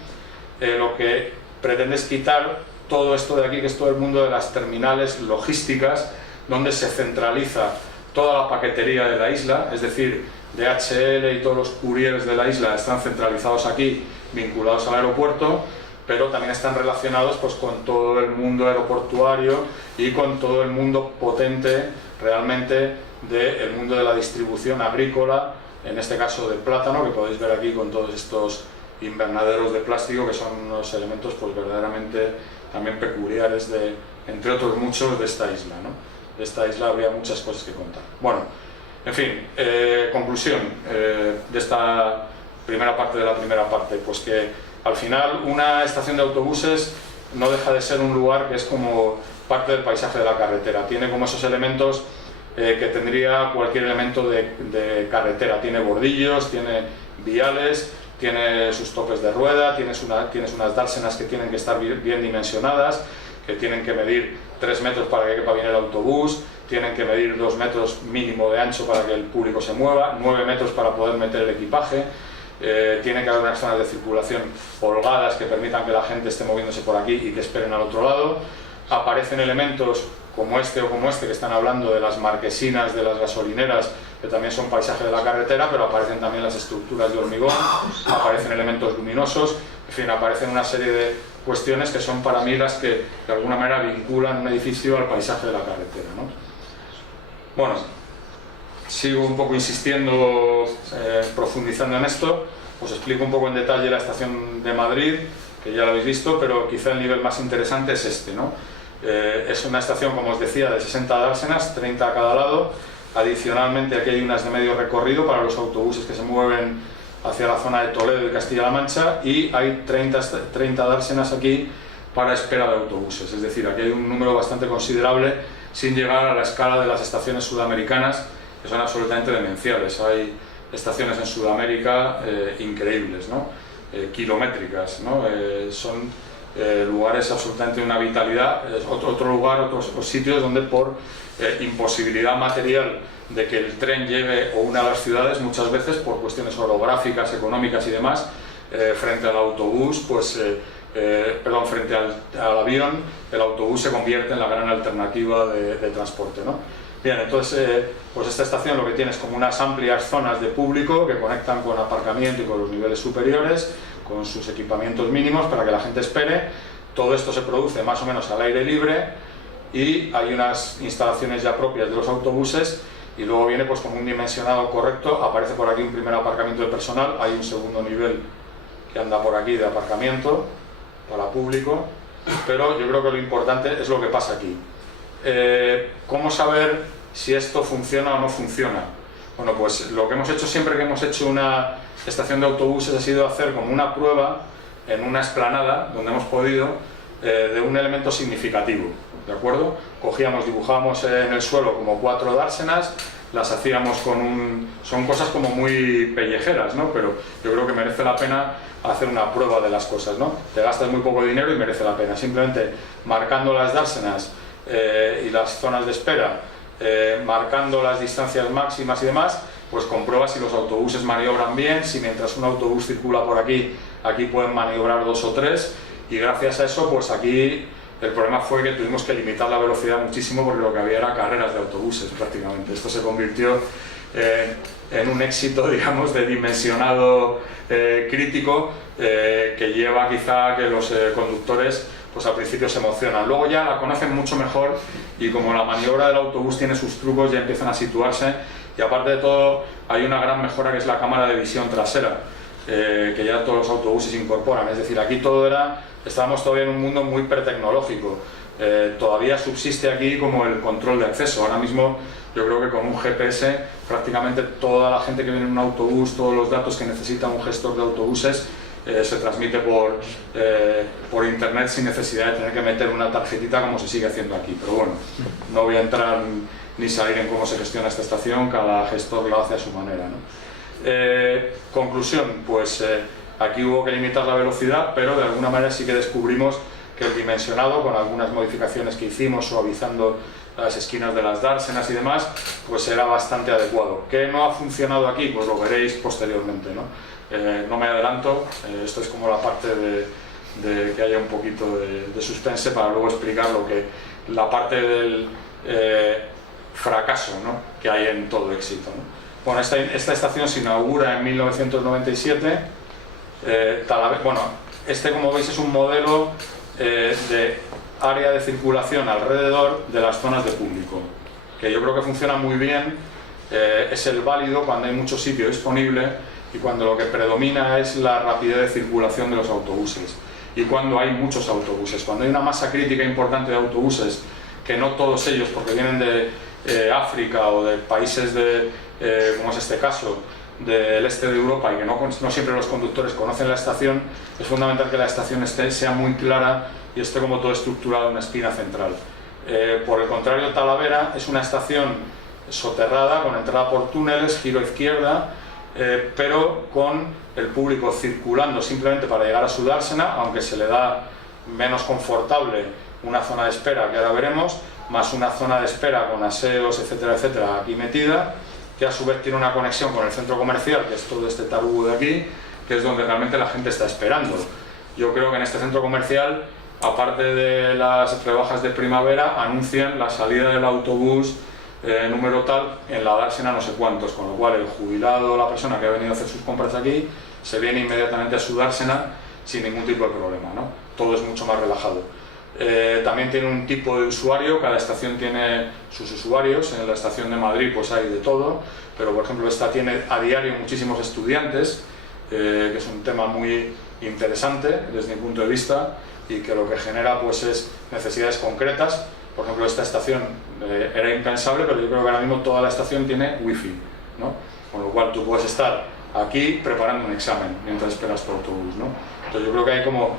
lo que pretende es quitar todo esto de aquí, que es todo el mundo de las terminales logísticas, donde se centraliza toda la paquetería de la isla, es decir, DHL y todos los couriers de la isla están centralizados aquí, vinculados al aeropuerto, pero también están relacionados pues, con todo el mundo aeroportuario y con todo el mundo potente realmente del mundo de la distribución agrícola, en este caso de plátano, que podéis ver aquí con todos estos invernaderos de plástico, que son unos elementos pues, verdaderamente también peculiares, entre otros muchos, de esta isla, ¿no? De esta isla habría muchas cosas que contar. Bueno, en fin, conclusión de esta primera parte de la primera parte, pues que al final una estación de autobuses no deja de ser un lugar que es como parte del paisaje de la carretera, tiene como esos elementos que tendría cualquier elemento de carretera, tiene bordillos, tiene viales, tiene sus topes de rueda, tienes unas dársenas que tienen que estar bien dimensionadas, que tienen que medir 3 metros para que quepa bien el autobús, tienen que medir 2 metros mínimo de ancho para que el público se mueva, 9 metros para poder meter el equipaje, tiene que haber unas zonas de circulación holgadas que permitan que la gente esté moviéndose por aquí y que esperen al otro lado. Aparecen elementos como este o como este, que están hablando de las marquesinas de las gasolineras, que también son paisaje de la carretera, pero aparecen también las estructuras de hormigón, aparecen elementos luminosos, en fin, aparecen una serie de cuestiones que son para mí las que de alguna manera vinculan un edificio al paisaje de la carretera, ¿no? Bueno, sigo un poco insistiendo, profundizando en esto, os explico un poco en detalle la estación de Madrid, que ya lo habéis visto, pero quizá el nivel más interesante es este, ¿no? Es una estación, como os decía, de 60 dársenas, 30 a cada lado. Adicionalmente aquí hay unas de medio recorrido para los autobuses que se mueven hacia la zona de Toledo y Castilla-La Mancha, y hay 30 dársenas aquí para espera de autobuses, es decir, aquí hay un número bastante considerable sin llegar a la escala de las estaciones sudamericanas, que son absolutamente demenciales. Hay estaciones en Sudamérica increíbles, ¿no? Kilométricas, ¿no? Son lugares absolutamente de una vitalidad, otro lugar, otros sitios donde por imposibilidad material de que el tren llegue o una a las ciudades, muchas veces por cuestiones orográficas, económicas y demás, frente al autobús, pues, frente al avión, el autobús se convierte en la gran alternativa de transporte, ¿no? Bien, entonces, pues esta estación lo que tiene es como unas amplias zonas de público que conectan con aparcamiento y con los niveles superiores, con sus equipamientos mínimos para que la gente espere. Todo esto se produce más o menos al aire libre y hay unas instalaciones ya propias de los autobuses, y luego viene pues como un dimensionado correcto. Aparece por aquí un primer aparcamiento de personal, hay un segundo nivel que anda por aquí de aparcamiento para público, pero yo creo que lo importante es lo que pasa aquí. ¿Cómo saber si esto funciona o no funciona? Bueno, pues lo que hemos hecho siempre que hemos hecho una estación de autobuses ha sido hacer como una prueba en una explanada donde hemos podido, de un elemento significativo, ¿de acuerdo? Dibujábamos en el suelo como 4 dársenas, las hacíamos son cosas como muy pellejeras, ¿no? Pero yo creo que merece la pena hacer una prueba de las cosas, ¿no? Te gastas muy poco dinero y merece la pena. Simplemente marcando las dársenas y las zonas de espera, marcando las distancias máximas y demás, pues comprueba si los autobuses maniobran bien, si mientras un autobús circula por aquí pueden maniobrar 2 o 3, y gracias a eso, pues aquí el problema fue que tuvimos que limitar la velocidad muchísimo, porque lo que había era carreras de autobuses prácticamente. Esto se convirtió en un éxito, digamos, de dimensionado crítico que lleva quizá a que los conductores pues al principio se emocionan. Luego ya la conocen mucho mejor y como la maniobra del autobús tiene sus trucos, ya empiezan a situarse, y aparte de todo hay una gran mejora que es la cámara de visión trasera, que ya todos los autobuses incorporan. Es decir, aquí estábamos todavía en un mundo muy pretecnológico. Todavía subsiste aquí como el control de acceso. Ahora mismo yo creo que con un GPS prácticamente toda la gente que viene en un autobús, todos los datos que necesita un gestor de autobuses se transmite por internet sin necesidad de tener que meter una tarjetita como se sigue haciendo aquí. Pero bueno, no voy a entrar ni salir en cómo se gestiona esta estación, cada gestor lo hace a su manera, ¿no? Conclusión, pues aquí hubo que limitar la velocidad, pero de alguna manera sí que descubrimos que el dimensionado, con algunas modificaciones que hicimos, suavizando las esquinas de las dársenas y demás, pues era bastante adecuado. ¿Qué no ha funcionado aquí? Pues lo veréis posteriormente, ¿no? No me adelanto, esto es como la parte de que haya un poquito de suspense para luego explicar la parte del fracaso, ¿no?, que hay en todo éxito, ¿no? Bueno, esta estación se inaugura en 1997. Bueno, como veis es un modelo de área de circulación alrededor de las zonas de público, que yo creo que funciona muy bien. Es el válido cuando hay mucho sitio disponible y cuando lo que predomina es la rapidez de circulación de los autobuses, y cuando hay muchos autobuses, cuando hay una masa crítica importante de autobuses, que no todos ellos, porque vienen de África o de países como es este caso, del este de Europa, y que no siempre los conductores conocen la estación, es fundamental que la estación sea muy clara y esté como todo estructurado en una espina central. Por el contrario, Talavera es una estación soterrada, con entrada por túneles, giro a izquierda, pero con el público circulando simplemente para llegar a su dársena, aunque se le da menos confortable una zona de espera, que ahora veremos, más una zona de espera con aseos, etcétera, etcétera, aquí metida, que a su vez tiene una conexión con el centro comercial, que es todo este tarugo de aquí, que es donde realmente la gente está esperando. Yo creo que en este centro comercial, aparte de las rebajas de primavera, anuncian la salida del autobús número tal en la dársena no sé cuántos, con lo cual el jubilado, la persona que ha venido a hacer sus compras aquí, se viene inmediatamente a su dársena sin ningún tipo de problema, ¿no? Todo es mucho más relajado. También tiene un tipo de usuario, cada estación tiene sus usuarios. En la estación de Madrid pues hay de todo, pero por ejemplo esta tiene a diario muchísimos estudiantes, que es un tema muy interesante desde mi punto de vista, y que lo que genera pues es necesidades concretas. Por ejemplo, esta estación era impensable, pero yo creo que ahora mismo toda la estación tiene wifi, ¿no? Con lo cual tú puedes estar aquí preparando un examen mientras esperas tu autobús, ¿no? Entonces yo creo que hay como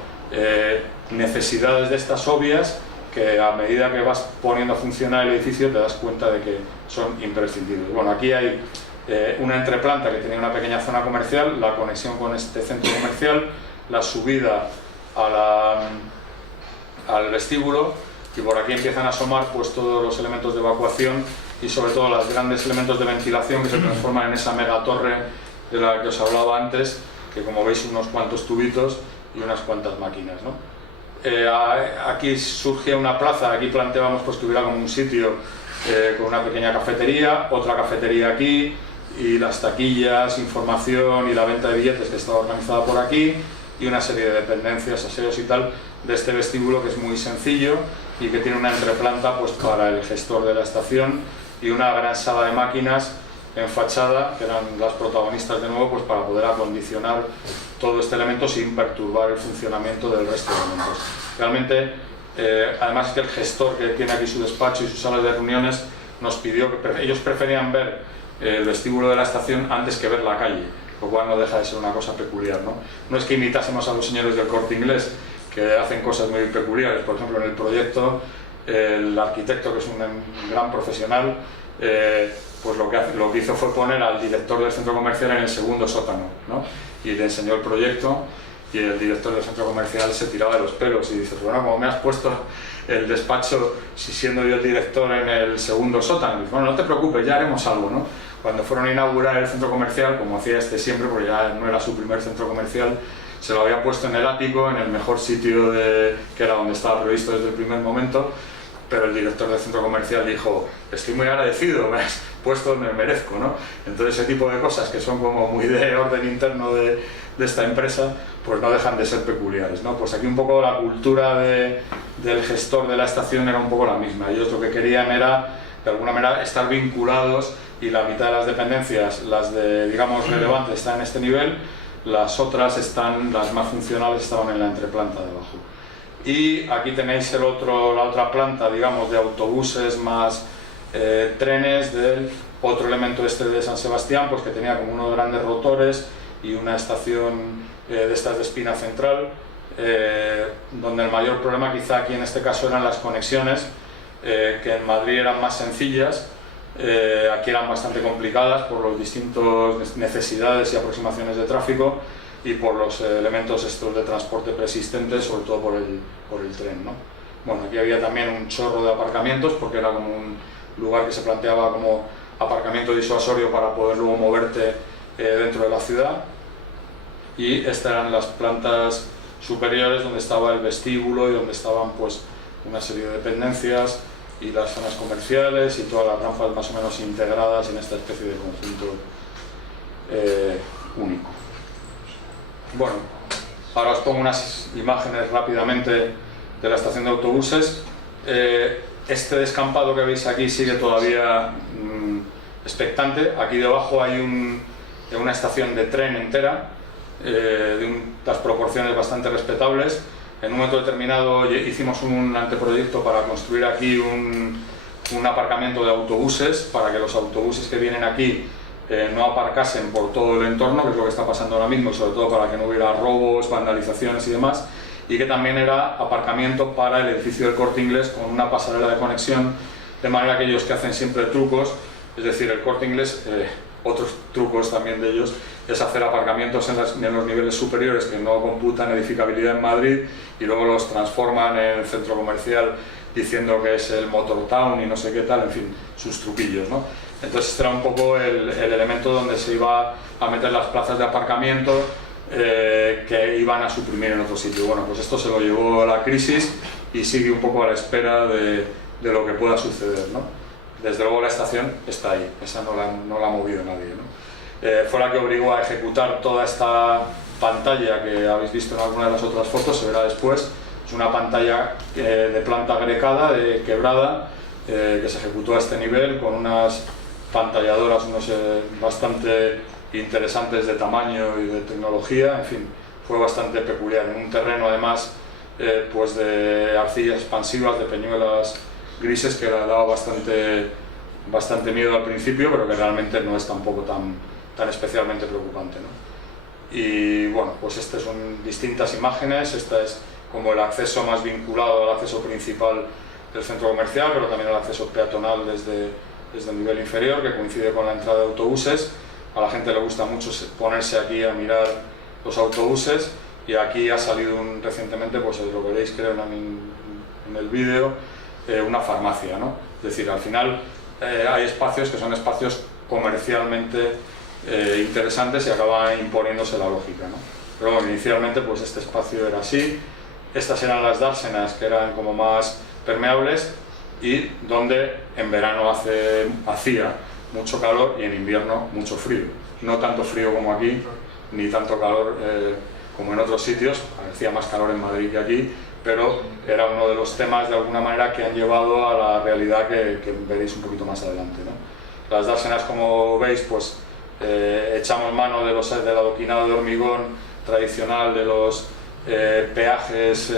necesidades de estas obvias que a medida que vas poniendo a funcionar el edificio te das cuenta de que son imprescindibles. Bueno, aquí hay una entreplanta que tenía una pequeña zona comercial, la conexión con este centro comercial, la subida al vestíbulo, y por aquí empiezan a asomar pues todos los elementos de evacuación y sobre todo los grandes elementos de ventilación que se transforman en esa megatorre de la que os hablaba antes, que como veis unos cuantos tubitos y unas cuantas máquinas, ¿no? Aquí surge una plaza, aquí planteábamos pues que hubiera como un sitio con una pequeña cafetería, otra cafetería aquí, y las taquillas, información y la venta de billetes que estaba organizada por aquí, y una serie de dependencias, aseos y tal de este vestíbulo, que es muy sencillo y que tiene una entreplanta pues para el gestor de la estación y una gran sala de máquinas en fachada, que eran las protagonistas de nuevo, pues para poder acondicionar todo este elemento sin perturbar el funcionamiento del resto de elementos. Realmente, además es que el gestor que tiene aquí su despacho y sus salas de reuniones nos pidió que ellos preferían ver el vestíbulo de la estación antes que ver la calle, lo cual no deja de ser una cosa peculiar, ¿no? No es que imitásemos a los señores del Corte Inglés, que hacen cosas muy peculiares. Por ejemplo, en el proyecto, el arquitecto, que es un gran profesional, pues lo que hizo fue poner al director del centro comercial en el segundo sótano, ¿no? Y le enseñó el proyecto, y el director del centro comercial se tiraba de los pelos y dice: bueno, ¿cómo me has puesto el despacho si siendo yo el director en el segundo sótano? Y dice: bueno, no te preocupes, ya haremos algo, ¿no? Cuando fueron a inaugurar el centro comercial, como hacía este siempre, porque ya no era su primer centro comercial, se lo había puesto en el ático, en el mejor sitio que era donde estaba previsto desde el primer momento, pero el director del centro comercial dijo: estoy muy agradecido, puesto me merezco, ¿no? Entonces ese tipo de cosas que son como muy de orden interno de esta empresa, pues no dejan de ser peculiares, ¿no? Pues aquí un poco la cultura del gestor de la estación era un poco la misma. Ellos lo que querían era, de alguna manera, estar vinculados, y la mitad de las dependencias, las de, digamos, relevantes, están en este nivel, las otras las más funcionales estaban en la entreplanta de abajo. Y aquí tenéis la otra planta, digamos, de autobuses más trenes del otro elemento de San Sebastián, pues que tenía como unos grandes rotores y una estación de estas de espina central, donde el mayor problema quizá aquí en este caso eran las conexiones, que en Madrid eran más sencillas, aquí eran bastante complicadas por las distintas necesidades y aproximaciones de tráfico y por los elementos estos de transporte persistentes, sobre todo por el tren, ¿no? Bueno, aquí había también un chorro de aparcamientos porque era como un lugar que se planteaba como aparcamiento disuasorio para poder luego moverte dentro de la ciudad. Y estas eran las plantas superiores donde estaba el vestíbulo y donde estaban pues una serie de dependencias y las zonas comerciales y todas las rampas más o menos integradas en esta especie de conjunto único. Bueno, ahora os pongo unas imágenes rápidamente de la estación de autobuses. Este descampado que veis aquí sigue todavía expectante. Aquí debajo hay una estación de tren entera, de unas proporciones bastante respetables. En un momento determinado hicimos un anteproyecto para construir aquí un aparcamiento de autobuses, para que los autobuses que vienen aquí no aparcasen por todo el entorno, que es lo que está pasando ahora mismo, y sobre todo para que no hubiera robos, vandalizaciones y demás, y que también era aparcamiento para el edificio del Corte Inglés con una pasarela de conexión, de manera que ellos que hacen siempre trucos, es decir, el Corte Inglés, otros trucos también de ellos, es hacer aparcamientos en los niveles superiores que no computan edificabilidad en Madrid y luego los transforman en el centro comercial diciendo que es el Motor Town y no sé qué tal, en fin, sus truquillos, ¿no? Entonces este era un poco el elemento donde se iba a meter las plazas de aparcamiento que iban a suprimir en otro sitio. Bueno, pues esto se lo llevó a la crisis y sigue un poco a la espera de lo que pueda suceder, ¿no? Desde luego la estación está ahí, esa no la ha movido nadie, ¿no? Fue la que obligó a ejecutar toda esta pantalla que habéis visto en alguna de las otras fotos, se verá después. Es una pantalla de planta grecada, quebrada, que se ejecutó a este nivel con unas pantalladoras bastante interesantes de tamaño y de tecnología. En fin, fue bastante peculiar, en un terreno además pues de arcillas expansivas, de peñuelas grises, que le daba bastante miedo al principio, pero que realmente no es tampoco tan especialmente preocupante, ¿no? Y bueno, pues estas son distintas imágenes. Esta es como el acceso más vinculado al acceso principal del centro comercial, pero también el acceso peatonal desde el nivel inferior, que coincide con la entrada de autobuses. A la gente le gusta mucho ponerse aquí a mirar los autobuses, y aquí ha salido recientemente, pues lo veréis creo en el vídeo, una farmacia, ¿no? Es decir, al final hay espacios que son espacios comercialmente interesantes y acaba imponiéndose la lógica, ¿no? Pero bueno, inicialmente pues este espacio era así. Estas eran las dársenas, que eran como más permeables y donde en verano hacía mucho calor y en invierno mucho frío. No tanto frío como aquí, ni tanto calor como en otros sitios. Hacía más calor en Madrid que aquí, pero era uno de los temas de alguna manera que han llevado a la realidad que veréis un poquito más adelante, ¿no? Las dársenas, como veis, pues echamos mano del adoquinado de hormigón tradicional, de los peajes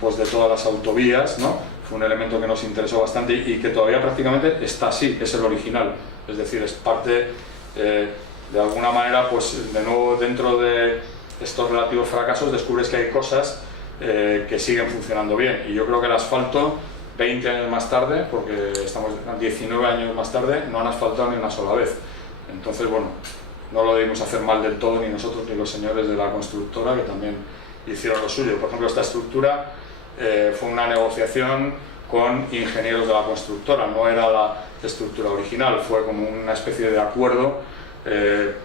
pues de todas las autovías, ¿no? Fue un elemento que nos interesó bastante y que todavía prácticamente está así, es el original, es decir, es parte de alguna manera, pues de nuevo dentro de estos relativos fracasos descubres que hay cosas que siguen funcionando bien, y yo creo que el asfalto 20 años más tarde, porque estamos 19 años más tarde, no han asfaltado ni una sola vez. Entonces, bueno, no lo debimos hacer mal del todo, ni nosotros ni los señores de la constructora, que también hicieron lo suyo. Por ejemplo, esta estructura fue una negociación con ingenieros de la constructora, no era la estructura original, fue como una especie de acuerdo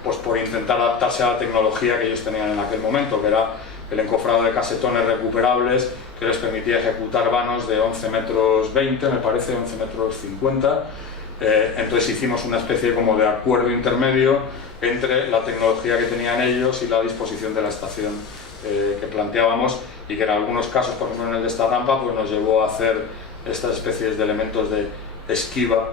pues por intentar adaptarse a la tecnología que ellos tenían en aquel momento, que era el encofrado de casetones recuperables que les permitía ejecutar vanos de 11 metros 20, me parece, 11 metros 50. Entonces hicimos una especie como de acuerdo intermedio entre la tecnología que tenían ellos y la disposición de la estación que planteábamos, y que en algunos casos, por ejemplo en el de esta rampa, pues nos llevó a hacer estas especies de elementos de esquiva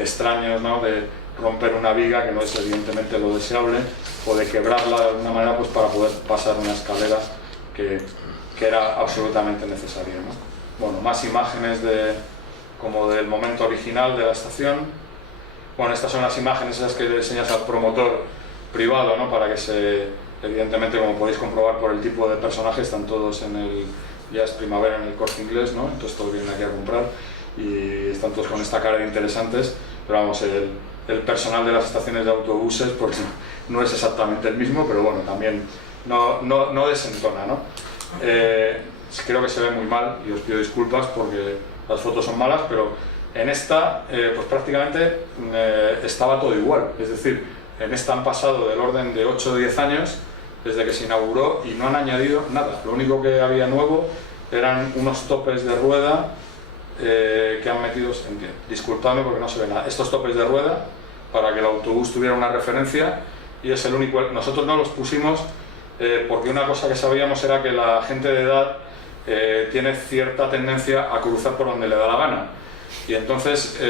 extraños, ¿no? De romper una viga, que no es evidentemente lo deseable, o de quebrarla de alguna manera, pues para poder pasar una escalera que era absolutamente necesaria, ¿no? Bueno, más imágenes como del momento original de la estación. Bueno, estas son las imágenes esas que le enseñas al promotor privado, ¿no? Para que evidentemente, como podéis comprobar por el tipo de personajes, están todos ya es primavera en el Corte Inglés, ¿no? Entonces todos vienen aquí a comprar y están todos con esta cara de interesantes, pero vamos, el personal de las estaciones de autobuses pues no es exactamente el mismo, pero bueno, también no desentona, ¿no? Creo que se ve muy mal y os pido disculpas porque las fotos son malas, pero en esta pues prácticamente estaba todo igual, es decir, en esta han pasado del orden de 8 o 10 años desde que se inauguró y no han añadido nada. Lo único que había nuevo eran unos topes de rueda que han metido, disculpadme porque no se ve nada, estos topes de rueda para que el autobús tuviera una referencia, y es el único. Nosotros no los pusimos porque una cosa que sabíamos era que la gente de edad tiene cierta tendencia a cruzar por donde le da la gana, y entonces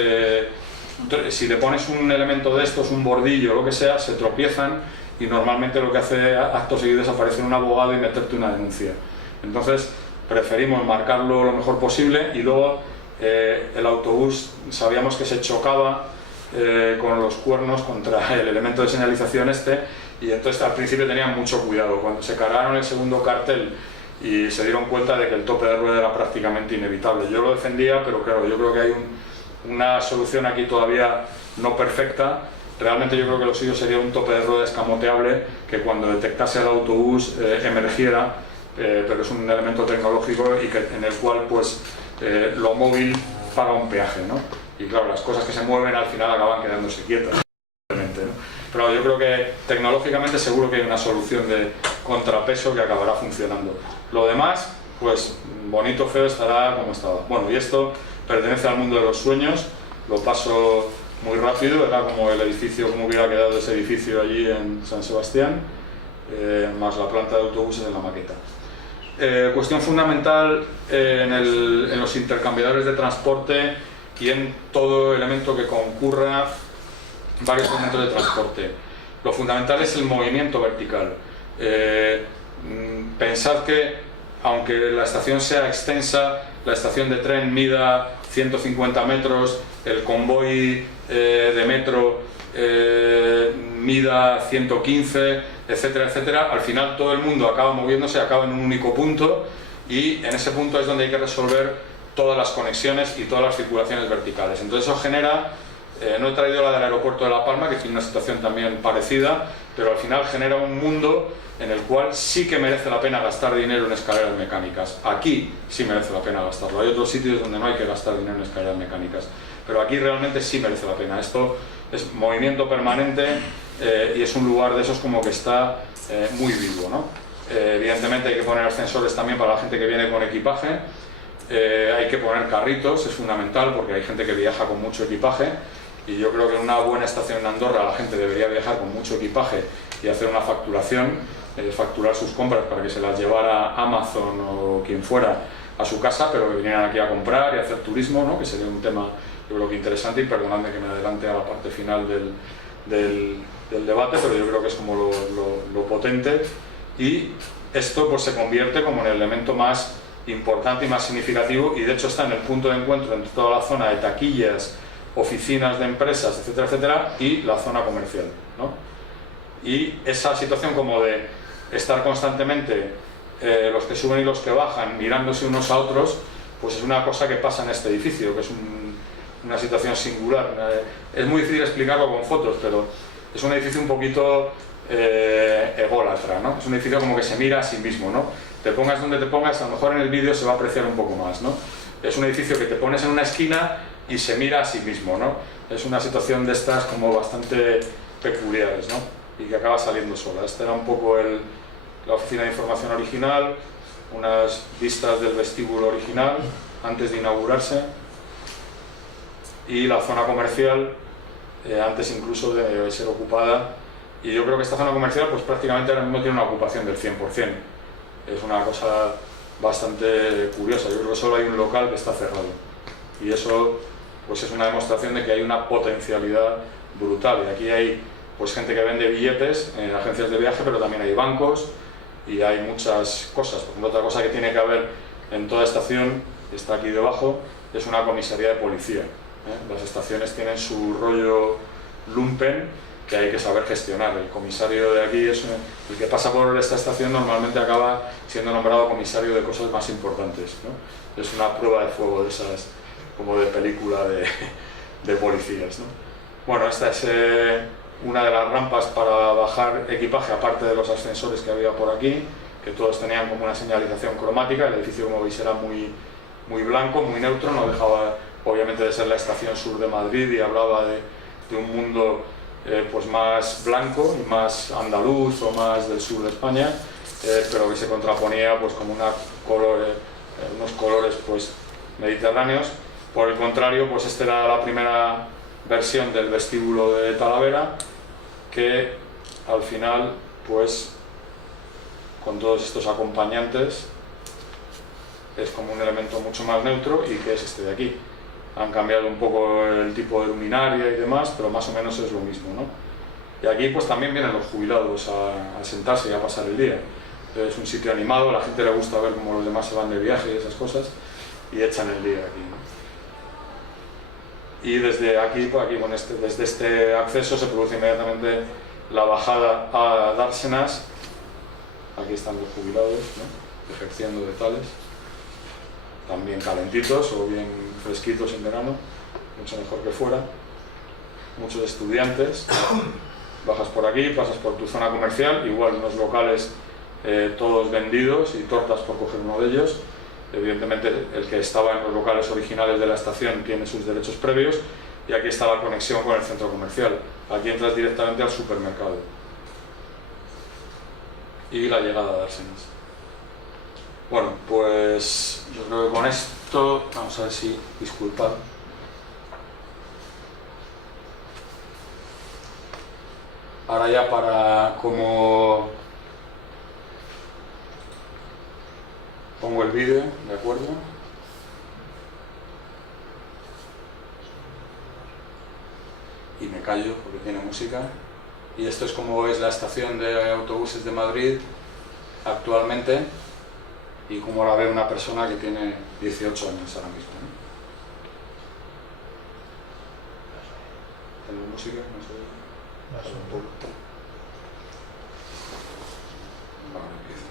si le pones un elemento de estos, un bordillo o lo que sea, se tropiezan y normalmente lo que hace acto seguido es aparecer un abogado y meterte una denuncia. Entonces preferimos marcarlo lo mejor posible, y luego el autobús sabíamos que se chocaba con los cuernos contra el elemento de señalización y entonces al principio tenían mucho cuidado. Cuando se cargaron el segundo cartel y se dieron cuenta de que el tope de rueda era prácticamente inevitable, yo lo defendía, pero claro, yo creo que hay una solución aquí todavía no perfecta. Realmente yo creo que lo suyo sería un tope de rueda escamoteable que cuando detectase el autobús emergiera, pero es un elemento tecnológico y en el cual pues lo móvil paga un peaje, ¿no? Y claro, las cosas que se mueven al final acaban quedándose quietas, ¿no? Pero yo creo que tecnológicamente seguro que hay una solución de contrapeso que acabará funcionando. Lo demás, pues bonito, feo, estará como estaba. Bueno, y esto pertenece al mundo de los sueños, lo paso muy rápido, era como el edificio, como hubiera quedado ese edificio allí en San Sebastián, más la planta de autobuses en la maqueta. Cuestión fundamental en los intercambiadores de transporte y en todo elemento que concurra varios elementos de transporte. Lo fundamental es el movimiento vertical. Pensad que, aunque la estación sea extensa, la estación de tren mida 150 metros, el convoy de metro mida 115, etcétera, etcétera, al final todo el mundo acaba moviéndose, acaba en un único punto, y en ese punto es donde hay que resolver todas las conexiones y todas las circulaciones verticales. Entonces eso genera, no he traído la del aeropuerto de La Palma, que tiene una situación también parecida, pero al final genera un mundo en el cual sí que merece la pena gastar dinero en escaleras mecánicas. Aquí sí merece la pena gastarlo. Hay otros sitios donde no hay que gastar dinero en escaleras mecánicas, pero aquí realmente sí merece la pena. Esto es movimiento permanente y es un lugar de esos como que está muy vivo, ¿no? Evidentemente hay que poner ascensores también para la gente que viene con equipaje. Hay que poner carritos, es fundamental porque hay gente que viaja con mucho equipaje, y yo creo que en una buena estación en Andorra la gente debería viajar con mucho equipaje y hacer una facturación, facturar sus compras para que se las llevara Amazon o quien fuera a su casa, pero que vinieran aquí a comprar y a hacer turismo, ¿no? Que sería un tema yo creo que interesante, y perdonadme que me adelante a la parte final del debate, pero yo creo que es como lo potente, y esto pues se convierte como en el elemento más importante y más significativo, y de hecho está en el punto de encuentro entre toda la zona de taquillas, oficinas de empresas, etcétera, etcétera, y la zona comercial, ¿no? Y esa situación como de estar constantemente los que suben y los que bajan mirándose unos a otros, pues es una cosa que pasa en este edificio, que es una situación singular. Es muy difícil explicarlo con fotos, pero es un edificio un poquito ególatra, ¿no? Es un edificio como que se mira a sí mismo, ¿no? Te pongas donde te pongas, a lo mejor en el vídeo se va a apreciar un poco más, ¿no? Es un edificio que te pones en una esquina y se mira a sí mismo, ¿no? Es una situación de estas como bastante peculiares, ¿no? Y que acaba saliendo sola. Este era un poco la oficina de información original, unas vistas del vestíbulo original antes de inaugurarse y la zona comercial antes incluso de ser ocupada, y yo creo que esta zona comercial pues prácticamente ahora mismo tiene una ocupación del 100%. Es una cosa bastante curiosa. Yo creo que solo hay un local que está cerrado y eso pues es una demostración de que hay una potencialidad brutal. Y aquí hay pues gente que vende billetes en agencias de viaje, pero también hay bancos y hay muchas cosas. Por ejemplo, otra cosa que tiene que haber en toda estación, está aquí debajo, es una comisaría de policía. Las estaciones tienen su rollo lumpen que hay que saber gestionar. El comisario de aquí es el que pasa por esta estación, normalmente acaba siendo nombrado comisario de cosas más importantes, ¿no? Es una prueba de fuego de esas, como de película de policías, ¿no? Bueno, esta es una de las rampas para bajar equipaje, aparte de los ascensores que había por aquí, que todos tenían como una señalización cromática. El edificio, como veis, era muy blanco, muy neutro, no dejaba obviamente de ser la estación sur de Madrid y hablaba de un mundo pues más blanco y más andaluz o más del sur de España, pero que se contraponía pues como unos colores pues mediterráneos. Por el contrario, pues esta era la primera versión del vestíbulo de Talavera, que al final pues con todos estos acompañantes es como un elemento mucho más neutro, y que es este de aquí. Han cambiado un poco el tipo de luminaria y demás, pero más o menos es lo mismo, ¿no? Y aquí pues también vienen los jubilados a sentarse y a pasar el día. Es un sitio animado, a la gente le gusta ver cómo los demás se van de viaje y esas cosas, y echan el día aquí, ¿no? Y desde aquí, pues desde este acceso se produce inmediatamente la bajada a Dársenas. Aquí están los jubilados, ¿no? Ejerciendo de tales, también calentitos o bien fresquitos en verano, mucho mejor que fuera. Muchos estudiantes. Bajas por aquí, pasas por tu zona comercial, igual unos locales todos vendidos y tortas por coger uno de ellos. Evidentemente el que estaba en los locales originales de la estación tiene sus derechos previos, y aquí está la conexión con el centro comercial. Aquí entras directamente al supermercado y la llegada a Dársenas. Bueno, pues yo creo que con esto, vamos a ver si, disculpad. Ahora ya para como pongo el vídeo, ¿de acuerdo? Y me callo porque tiene música. Y esto es como es la estación de autobuses de Madrid actualmente, y como la ve una persona que tiene 18 años ahora mismo, ¿no? ¿Tenemos música? No sé. Más un poco. Ahora empiezo.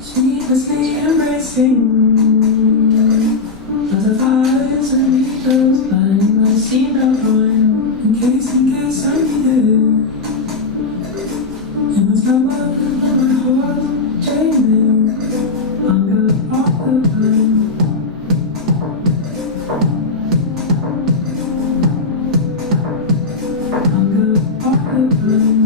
Sleeplessly embracing the fires and needles blind my seam of ruin in case I needed. It was no more than my heart dreaming hunger off the blind. Hunger off the blind.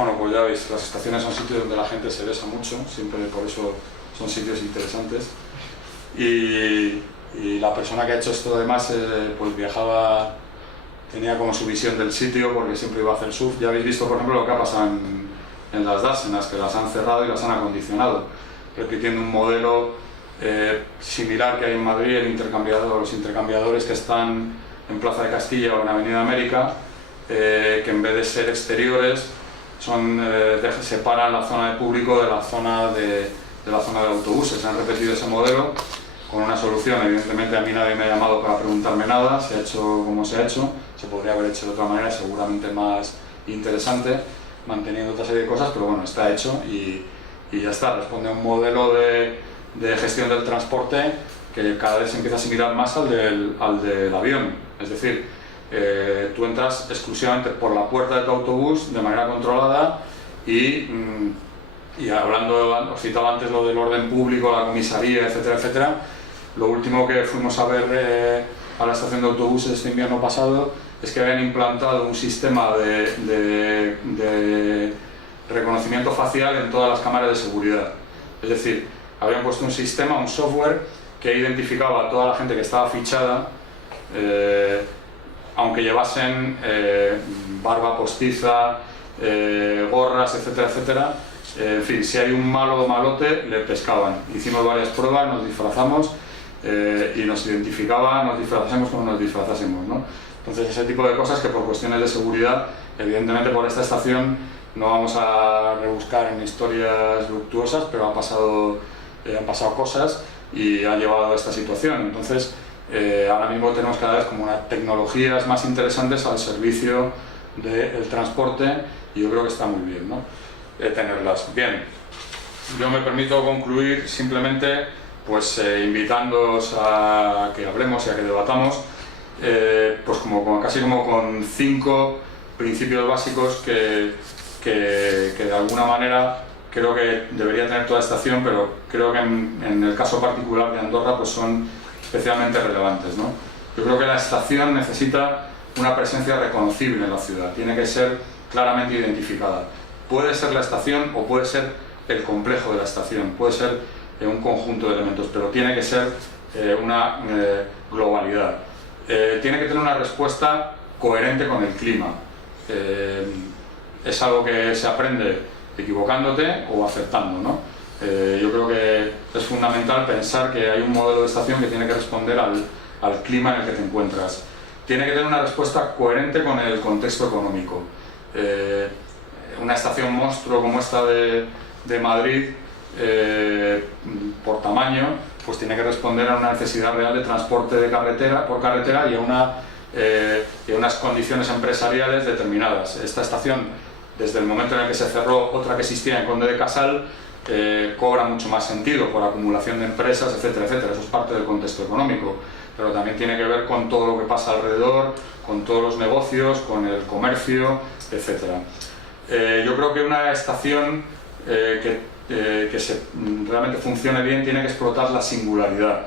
Bueno, pues ya veis, las estaciones son sitios donde la gente se besa mucho, siempre por eso son sitios interesantes. Y la persona que ha hecho esto además pues viajaba, tenía como su visión del sitio porque siempre iba a hacer surf. Ya habéis visto por ejemplo lo que ha pasado en las dársenas, que las han cerrado y las han acondicionado, repitiendo un modelo similar que hay en Madrid, los intercambiadores que están en Plaza de Castilla o en Avenida América, que en vez de ser exteriores separan la zona de público de la zona de autobuses. Han repetido ese modelo con una solución. Evidentemente a mí nadie me ha llamado para preguntarme nada, se ha hecho como se ha hecho, se podría haber hecho de otra manera, seguramente más interesante, manteniendo otra serie de cosas, pero bueno, está hecho y ya está. Responde a un modelo de gestión del transporte que cada vez se empieza a asimilar más al del avión. Es decir, tú entras exclusivamente por la puerta de tu autobús de manera controlada y hablando, os citaba antes lo del orden público, la comisaría, etcétera, etcétera. Lo último que fuimos a ver a la estación de autobuses este invierno pasado es que habían implantado un sistema de reconocimiento facial en todas las cámaras de seguridad. Es decir, habían puesto un sistema, un software que identificaba a toda la gente que estaba fichada, aunque llevasen barba postiza, gorras, etcétera, etcétera. En fin, si hay un malo o malote, le pescaban. Hicimos varias pruebas, nos disfrazamos y nos identificaban, nos disfrazásemos como nos disfrazásemos, ¿no? Entonces ese tipo de cosas que por cuestiones de seguridad, evidentemente por esta estación no vamos a rebuscar en historias luctuosas, pero han pasado cosas y han llevado a esta situación. Entonces ahora mismo tenemos cada vez como unas tecnologías más interesantes al servicio del transporte y yo creo que está muy bien, ¿no? Tenerlas. Bien, yo me permito concluir simplemente pues invitándoos a que hablemos y a que debatamos pues casi como con 5 principios básicos que de alguna manera creo que debería tener toda estación, pero creo que en el caso particular de Andorra pues son especialmente relevantes, ¿no? Yo creo que la estación necesita una presencia reconocible en la ciudad, tiene que ser claramente identificada. Puede ser la estación o puede ser el complejo de la estación, puede ser un conjunto de elementos, pero tiene que ser una globalidad. Tiene que tener una respuesta coherente con el clima. Es algo que se aprende equivocándote o acertando, ¿no? Yo creo que es fundamental pensar que hay un modelo de estación que tiene que responder al clima en el que te encuentras. Tiene que tener una respuesta coherente con el contexto económico. Una estación monstruo como esta de Madrid, por tamaño, pues tiene que responder a una necesidad real de transporte por carretera y a unas condiciones empresariales determinadas. Esta estación, desde el momento en el que se cerró otra que existía en Conde de Casal, cobra mucho más sentido por acumulación de empresas, etcétera, etcétera. Eso es parte del contexto económico, pero también tiene que ver con todo lo que pasa alrededor, con todos los negocios, con el comercio, etcétera. Yo creo que una estación que realmente funcione bien tiene que explotar la singularidad.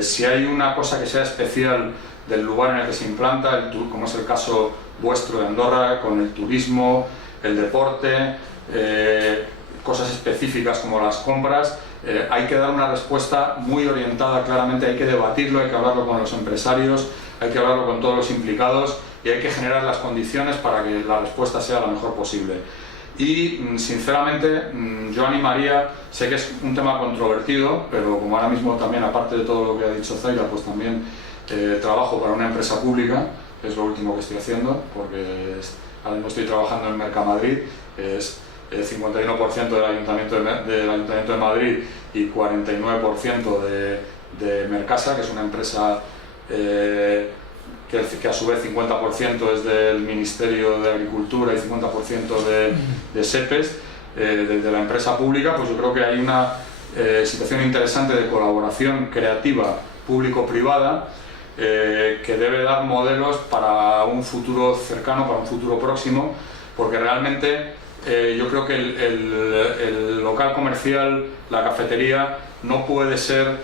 Si hay una cosa que sea especial del lugar en el que se implanta, como es el caso vuestro de Andorra, con el turismo, el deporte, cosas específicas como las compras, hay que dar una respuesta muy orientada claramente, hay que debatirlo, hay que hablarlo con los empresarios, hay que hablarlo con todos los implicados y hay que generar las condiciones para que la respuesta sea la mejor posible. Y sinceramente yo animaría, sé que es un tema controvertido, pero como ahora mismo también, aparte de todo lo que ha dicho Zaira, pues también trabajo para una empresa pública, es lo último que estoy haciendo, porque ahora mismo estoy trabajando en Mercamadrid, es el 51% del Ayuntamiento de Madrid y 49% de Mercasa, que es una empresa que a su vez 50% es del Ministerio de Agricultura y 50% de SEPES, de la empresa pública. Pues yo creo que hay una situación interesante de colaboración creativa público-privada que debe dar modelos para un futuro cercano, para un futuro próximo, porque realmente yo creo que el local comercial, la cafetería, no puede ser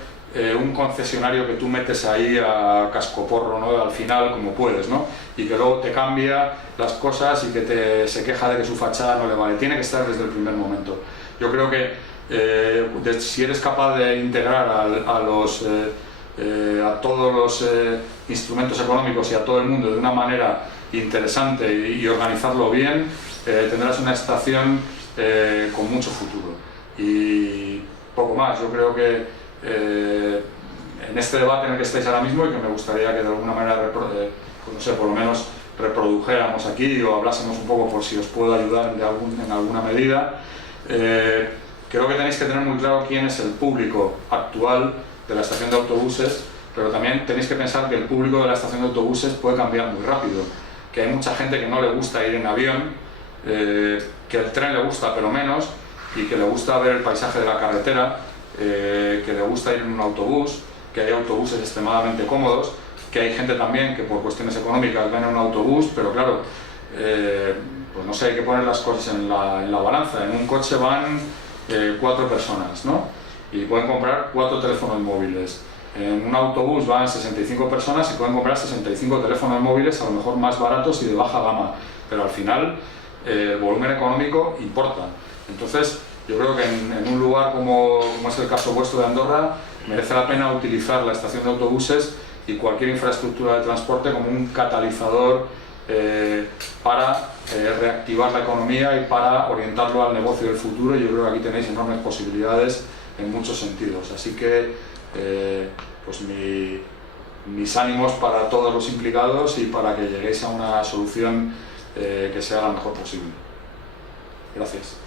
un concesionario que tú metes ahí a cascoporro, ¿no? Al final, como puedes, ¿no? Y que luego te cambia las cosas y que se queja de que su fachada no le vale. Tiene que estar desde el primer momento. Yo creo que si eres capaz de integrar a todos los instrumentos económicos y a todo el mundo de una manera interesante y organizarlo bien, tendrás una estación con mucho futuro. Y poco más. Yo creo que en este debate en el que estáis ahora mismo, y que me gustaría que de alguna manera, no sé, por lo menos reprodujéramos aquí o hablásemos un poco por si os puedo ayudar en alguna medida, creo que tenéis que tener muy claro quién es el público actual de la estación de autobuses, pero también tenéis que pensar que el público de la estación de autobuses puede cambiar muy rápido, que hay mucha gente que no le gusta ir en avión, que el tren le gusta pero menos, y que le gusta ver el paisaje de la carretera, que le gusta ir en un autobús, que hay autobuses extremadamente cómodos, que hay gente también que por cuestiones económicas ven en un autobús, pero claro, pues no sé, hay que poner las cosas en la balanza. En un coche van 4 personas, ¿no? Y pueden comprar 4 teléfonos móviles. En un autobús van 65 personas y pueden comprar 65 teléfonos móviles, a lo mejor más baratos y de baja gama, pero al final el volumen económico importa. Entonces, yo creo que en un lugar como es el caso vuestro de Andorra, merece la pena utilizar la estación de autobuses y cualquier infraestructura de transporte como un catalizador para reactivar la economía y para orientarlo al negocio del futuro. Yo creo que aquí tenéis enormes posibilidades en muchos sentidos. Así que pues mis ánimos para todos los implicados y para que lleguéis a una solución que sea la mejor posible. Gracias.